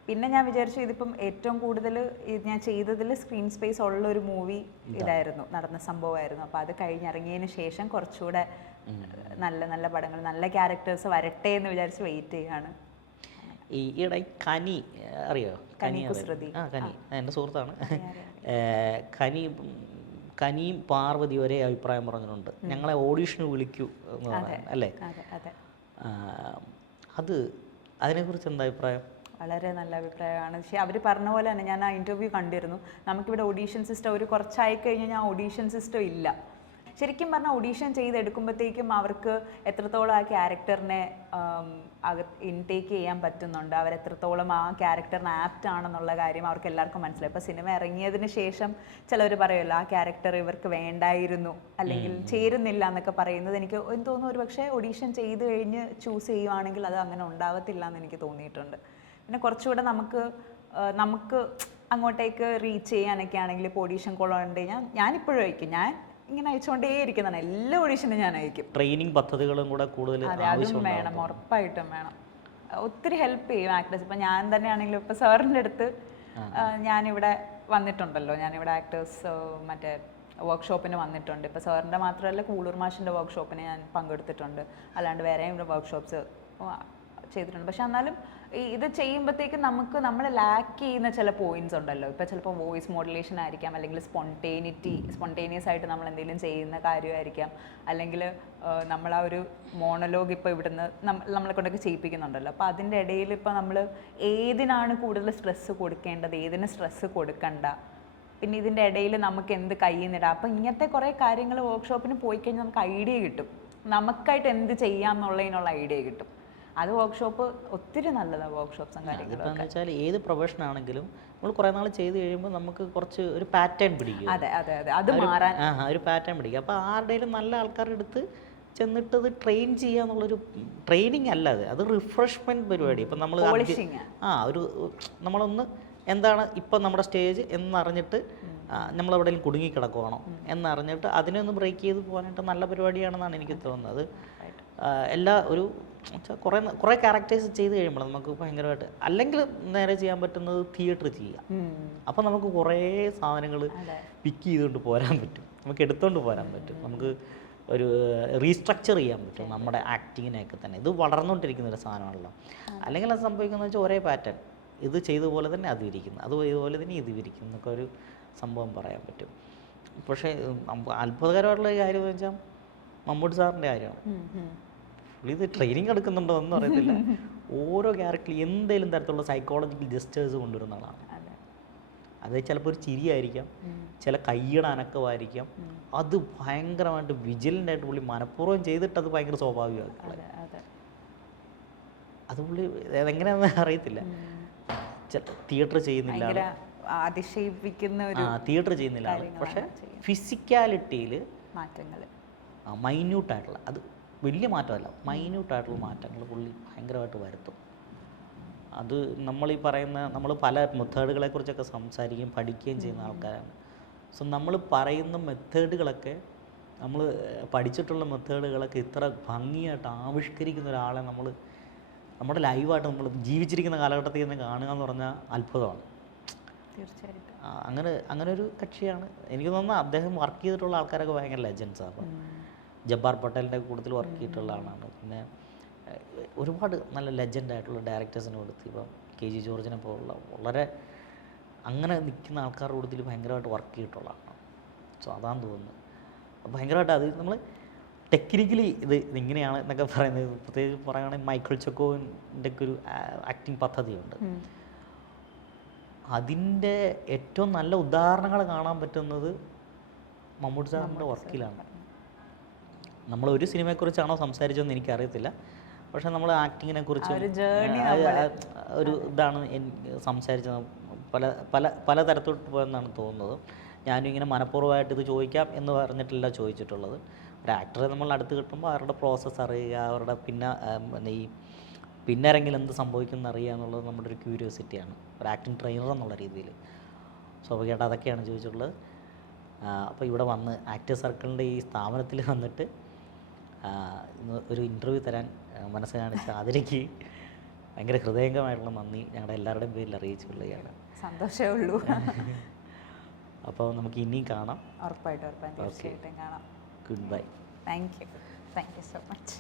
പിന്നെ ഞാൻ വിചാരിച്ചു ഇതിപ്പം ഏറ്റവും കൂടുതൽ ഞാൻ ചെയ്തതിൽ സ്ക്രീൻ സ്പേസ് ഉള്ളൊരു മൂവി ഇതായിരുന്നു, നടന്ന സംഭവമായിരുന്നു. അപ്പോൾ അത് കഴിഞ്ഞിറങ്ങിയതിന് ശേഷം കുറച്ചുകൂടെ നല്ല നല്ല പടങ്ങൾ, നല്ല ക്യാരക്ടേഴ്സ് വരട്ടെ എന്ന് വിചാരിച്ച് വെയിറ്റ് ചെയ്യാണ്. ഈയിടെ കനി അറിയോ? കനി കുസൃതി. കനി എൻ്റെ സുഹൃത്താണ്. കനിയും പാർവതി ഒരേ അഭിപ്രായം പറഞ്ഞിട്ടുണ്ട്, ഞങ്ങളെ ഓഡീഷന് വിളിക്കൂ എന്ന് പറയാൻ അല്ലേ? അതിനെക്കുറിച്ച് എന്താ അഭിപ്രായം? വളരെ നല്ല അഭിപ്രായമാണ്. പക്ഷേ അവർ പറഞ്ഞ പോലെ തന്നെ ഞാൻ ആ ഇൻ്റർവ്യൂ കണ്ടിരുന്നു. നമുക്കിവിടെ ഓഡീഷൻ സിസ്റ്റം ഒരു കുറച്ചായി കഴിഞ്ഞാൽ ഓഡീഷൻ സിസ്റ്റം ഇല്ല. ശരിക്കും പറഞ്ഞാൽ ഓഡീഷൻ ചെയ്തെടുക്കുമ്പോഴത്തേക്കും അവർക്ക് എത്രത്തോളം ആ ക്യാരക്ടറിനെ ഇൻടേക്ക് ചെയ്യാൻ പറ്റുന്നുണ്ട്, അവരെത്രത്തോളം ആ ക്യാരക്ടറിന് ആപ്റ്റ് ആണെന്നുള്ള കാര്യം അവർക്ക് എല്ലാവർക്കും മനസ്സിലായി. ഇപ്പോൾ സിനിമ ഇറങ്ങിയതിന് ശേഷം ചിലവർ പറയുമല്ലോ ആ ക്യാരക്ടർ ഇവർക്ക് വേണ്ടായിരുന്നു അല്ലെങ്കിൽ ചേരുന്നില്ല എന്നൊക്കെ പറയുന്നത് എനിക്ക് തോന്നുന്നു ഒരു പക്ഷേ ഓഡീഷൻ ചെയ്ത് കഴിഞ്ഞ് ചൂസ് ചെയ്യുവാണെങ്കിൽ അത് അങ്ങനെ ഉണ്ടാവത്തില്ല എന്ന് എനിക്ക് തോന്നിയിട്ടുണ്ട്. പിന്നെ കുറച്ചുകൂടെ നമുക്ക് അങ്ങോട്ടേക്ക് റീച്ച് ചെയ്യാനൊക്കെ ആണെങ്കിൽ ഇപ്പോൾ ഓഡീഷൻ കോൾ ഉണ്ടെങ്കിൽ ഞാനിപ്പോഴും അയക്കും, ഞാൻ ഇങ്ങനെ അയച്ചുകൊണ്ടേ ഇരിക്കുന്നതാണ്, എല്ലാ ഓഡീഷനും ഞാൻ അയക്കും. ട്രെയിനിങ് പദ്ധതികളും കൂടെ കൂടുതൽ അതും വേണം, ഉറപ്പായിട്ടും വേണം. ഒത്തിരി ഹെൽപ്പ് ചെയ്യും ആക്ടേഴ്സ്. ഇപ്പം ഞാൻ തന്നെയാണെങ്കിലും ഇപ്പോൾ സാറിൻ്റെ അടുത്ത് ഞാനിവിടെ വന്നിട്ടുണ്ടല്ലോ, ഞാനിവിടെ ആക്ടേഴ്സ് മറ്റേ വർക്ക്ഷോപ്പിന് വന്നിട്ടുണ്ട്. ഇപ്പോൾ സാറിൻ്റെ മാത്രമല്ല കൂളൂർ മാഷിൻ്റെ വർക്ക്ഷോപ്പിന് ഞാൻ പങ്കെടുത്തിട്ടുണ്ട്, അല്ലാണ്ട് വേറെയും വർക്ക്ഷോപ്സ് ചെയ്തിട്ടുണ്ട്. പക്ഷെ എന്നാലും ഇത് ചെയ്യുമ്പോഴത്തേക്ക് നമ്മൾ ലാക്ക് ചെയ്യുന്ന ചില പോയിന്റ്സ് ഉണ്ടല്ലോ. ഇപ്പോൾ ചിലപ്പോൾ വോയിസ് മോഡുലേഷൻ ആയിരിക്കാം, അല്ലെങ്കിൽ സ്പോണ്ടേനിയസ് ആയിട്ട് നമ്മൾ എന്തെങ്കിലും ചെയ്യുന്ന കാര്യമായിരിക്കാം, അല്ലെങ്കിൽ നമ്മൾ ആ ഒരു മോണലോഗ് ഇപ്പോൾ ഇവിടുന്ന് നമ്മളെ കൊണ്ടൊക്കെ ചെയ്യിപ്പിക്കുന്നുണ്ടല്ലോ. അപ്പോൾ അതിൻ്റെ ഇടയിൽ ഇപ്പോൾ നമ്മൾ ഏതിനാണ് കൂടുതൽ സ്ട്രെസ്സ് കൊടുക്കേണ്ടത്, ഏതിന് സ്ട്രെസ്സ് കൊടുക്കണ്ട, പിന്നെ ഇതിൻ്റെ ഇടയിൽ നമുക്ക് എന്ത് കയ്യിൽ നിന്നിടാം. അപ്പോൾ ഇങ്ങനത്തെ കുറേ കാര്യങ്ങൾ വർക്ക്ഷോപ്പിന് പോയി കഴിഞ്ഞാൽ നമുക്ക് ഐഡിയ കിട്ടും, നമുക്കായിട്ട് എന്ത് ചെയ്യാം എന്നുള്ളതിനുള്ള ഐഡിയ കിട്ടും. അത് വർക്ക്ഷോപ്പ് ഒത്തിരി നല്ലതാണ്, വർക്ക്ഷോപ്സും കാര്യങ്ങളും. എന്ന് വെച്ചാൽ ഏത് പ്രൊഫഷൻ ആണെങ്കിലും നമ്മൾ കുറേ നാൾ ചെയ്ത് കഴിയുമ്പോൾ നമുക്ക് കുറച്ച് ഒരു പാറ്റേൺ പിടിക്കും. അതെ അതെ അതെ, അത് മാറാൻ ഒരു പാറ്റേൺ പിടിക്കും. അപ്പോൾ ആരുടെയും നല്ല ആൾക്കാരുടെ അടുത്ത് ചെന്നിട്ട് അത് ട്രെയിൻ ചെയ്യുക എന്നുള്ളൊരു ട്രെയിനിങ് അല്ല, അത് റിഫ്രഷ്മെൻറ്റ് പരിപാടി. ഇപ്പം നമ്മൾ ഒരു നമ്മളൊന്ന് എന്താണ് ഇപ്പം നമ്മുടെ സ്റ്റേജ് എന്നറിഞ്ഞിട്ട് നമ്മളെവിടെയും കുടുങ്ങിക്കിടക്കുവാണോ എന്നറിഞ്ഞിട്ട് അതിനെ ഒന്ന് ബ്രേക്ക് ചെയ്ത് പോകാനായിട്ട് നല്ല പരിപാടിയാണെന്നാണ് എനിക്ക് തോന്നുന്നത്. എല്ലാ ഒരു കുറേ ക്യാരക്ടേഴ്സ് ചെയ്ത് കഴിയുമ്പോൾ നമുക്ക് ഭയങ്കരമായിട്ട്, അല്ലെങ്കിൽ നേരെ ചെയ്യാൻ പറ്റുന്നത് തിയേറ്റർ ചെയ്യാം. അപ്പം നമുക്ക് കുറേ സാധനങ്ങൾ പിക്ക് ചെയ്തുകൊണ്ട് പോരാൻ പറ്റും, നമുക്ക് എടുത്തുകൊണ്ട് പോരാൻ പറ്റും, നമുക്ക് ഒരു റീസ്ട്രക്ചർ ചെയ്യാൻ പറ്റും നമ്മുടെ ആക്ടിങ്ങിനെയൊക്കെ തന്നെ. ഇത് വളർന്നുകൊണ്ടിരിക്കുന്ന ഒരു സാധനമാണല്ലോ. അല്ലെങ്കിൽ അത് സംഭവിക്കുന്നത് വെച്ചാൽ ഒരേ പാറ്റേൺ, ഇത് ചെയ്ത പോലെ തന്നെ അത് ഇരിക്കുന്നു, അത് ഇതുപോലെ തന്നെ ഇത് ഇരിക്കും എന്നൊക്കെ ഒരു സംഭവം പറയാൻ പറ്റും. പക്ഷേ അത്ഭുതകരമായിട്ടുള്ള കാര്യം എന്ന് വെച്ചാൽ മമ്മൂട്ടി സാറിൻ്റെ കാര്യമാണ്. പുള്ളി ഇത് ട്രെയിനിങ് എടുക്കുന്നുണ്ടോ എന്ന് അറിയത്തില്ല, ഓരോ ക്യാരക്ടറിൽ എന്തെങ്കിലും തരത്തിലുള്ള സൈക്കോളജിക്കൽ ജസ്റ്റേഴ്സ് കൊണ്ടുവരുന്ന ആളാണ്. അത് ചിലപ്പോൾ ഒരു ചിരിയായിരിക്കാം, ചില കയ്യുടെ അനക്കമായിരിക്കാം, അത് ഭയങ്കരമായിട്ട് വിജിലൻ്റ് ആയിട്ട് പുള്ളി മനഃപൂർവ്വം ചെയ്തിട്ട് അത് ഭയങ്കര സ്വാഭാവികമാണ്. അത് പുള്ളി എങ്ങനെയാണെന്ന് അറിയത്തില്ല. തിയേറ്റർ ചെയ്യുന്നില്ല, തിയേറ്റർ ചെയ്യുന്നില്ല, പക്ഷെ ഫിസിക്കാലിറ്റിയിൽ മാറ്റങ്ങൾ മൈന്യൂട്ടായിട്ടുള്ള, അത് വലിയ മാറ്റമല്ല, മൈന്യൂട്ടായിട്ടുള്ള മാറ്റങ്ങൾ പുള്ളി ഭയങ്കരമായിട്ട് വരുത്തും. അത് നമ്മളീ പറയുന്ന, നമ്മൾ പല മെത്തേഡുകളെക്കുറിച്ചൊക്കെ സംസാരിക്കുകയും പഠിക്കുകയും ചെയ്യുന്ന ആൾക്കാരാണ്. സോ നമ്മൾ പറയുന്ന മെത്തേഡുകളൊക്കെ, നമ്മൾ പഠിച്ചിട്ടുള്ള മെത്തേഡുകളൊക്കെ ഇത്ര ഭംഗിയായിട്ട് ആവിഷ്കരിക്കുന്ന ഒരാളെ നമ്മുടെ ലൈവായിട്ട് നമ്മൾ ജീവിച്ചിരിക്കുന്ന കാലഘട്ടത്തിൽ നിന്ന് കാണുക എന്ന് പറഞ്ഞാൽ അത്ഭുതമാണ്. തീർച്ചയായിട്ടും അങ്ങനെ ഒരു കക്ഷിയാണ്. എനിക്ക് തോന്നുന്നു അദ്ദേഹം വർക്ക് ചെയ്തിട്ടുള്ള ആൾക്കാരൊക്കെ ഭയങ്കര ലെജൻസാണ്. അപ്പം ജബ്ബാർ പട്ടേലിൻ്റെ കൂട്ടത്തിൽ വർക്ക് ചെയ്തിട്ടുള്ള ആളാണ്. പിന്നെ ഒരുപാട് നല്ല ലെജൻഡായിട്ടുള്ള ഡയറക്ടേഴ്സിന് കൊടുത്ത്, ഇപ്പം KG ജോർജിനെ പോലുള്ള വളരെ അങ്ങനെ നിൽക്കുന്ന ആൾക്കാരുടെ കൂട്ടത്തിൽ ഭയങ്കരമായിട്ട് വർക്ക് ചെയ്തിട്ടുള്ള ആളാണ്. സോ അതാണെന്ന് തോന്നുന്നു. ഭയങ്കരമായിട്ട് അത് നമ്മൾ ടെക്നിക്കലി ഇതിങ്ങനെയാണ് എന്നൊക്കെ പറയുന്നത്. പ്രത്യേകിച്ച് പറയുകയാണെങ്കിൽ മൈക്കിൾ ചൊക്കോവിൻ്റെ ഒക്കെ ഒരു ആക്ടിങ് പദ്ധതിയുണ്ട്. അതിൻ്റെ ഏറ്റവും നല്ല ഉദാഹരണങ്ങൾ കാണാൻ പറ്റുന്നത് മമ്മൂട്ടി സാറിൻ്റെ വർക്കിലാണ്. നമ്മളൊരു സിനിമയെക്കുറിച്ചാണോ സംസാരിച്ചതെന്ന് എനിക്കറിയത്തില്ല, പക്ഷെ നമ്മൾ ആക്ടിങ്ങിനെ കുറിച്ച് ഒരു ഇതാണ് സംസാരിച്ചത്. പല തരത്തോട്ട് പോയെന്നാണ് തോന്നുന്നത്. ഞാനും ഇങ്ങനെ മനഃപൂർവ്വമായിട്ട് ഇത് ചോദിക്കാം എന്ന് പറഞ്ഞിട്ടില്ല ചോദിച്ചിട്ടുള്ളത്. ഒരു ആക്ടറെ നമ്മൾ അടുത്ത് കിട്ടുമ്പോൾ അവരുടെ പ്രോസസ്സ് അറിയുക, അവരുടെ പിന്നരെങ്കിലും എന്ത് സംഭവിക്കുമെന്ന് അറിയുക എന്നുള്ളത് നമ്മുടെ ഒരു ക്യൂരിയോസിറ്റിയാണ്, ഒരു ആക്ടിങ് ട്രെയിനർ എന്നുള്ള രീതിയിൽ. സ്വാഭാവികമായിട്ട് അതൊക്കെയാണ് ചോദിച്ചിട്ടുള്ളത്. അപ്പോൾ ഇവിടെ വന്ന് ആക്ടേഴ്സ് സർക്കിളിൻ്റെ ഈ സ്ഥാപനത്തിൽ വന്നിട്ട് ഒരു ഇൻ്റർവ്യൂ തരാൻ മനസ്സ് കാണിച്ച അതിലേക്ക് ഭയങ്കര ഹൃദയംഗമായിട്ടുള്ള നന്ദി ഞങ്ങളുടെ എല്ലാവരുടെയും പേരിൽ അറിയിച്ചു കൊള്ളുകയാണ്. സന്തോഷമേ ഉള്ളൂ. അപ്പോൾ നമുക്ക് ഇനിയും കാണാം. ഉറപ്പായിട്ടും തീർച്ചയായിട്ടും കാണാം. Good bye. Thank you so much.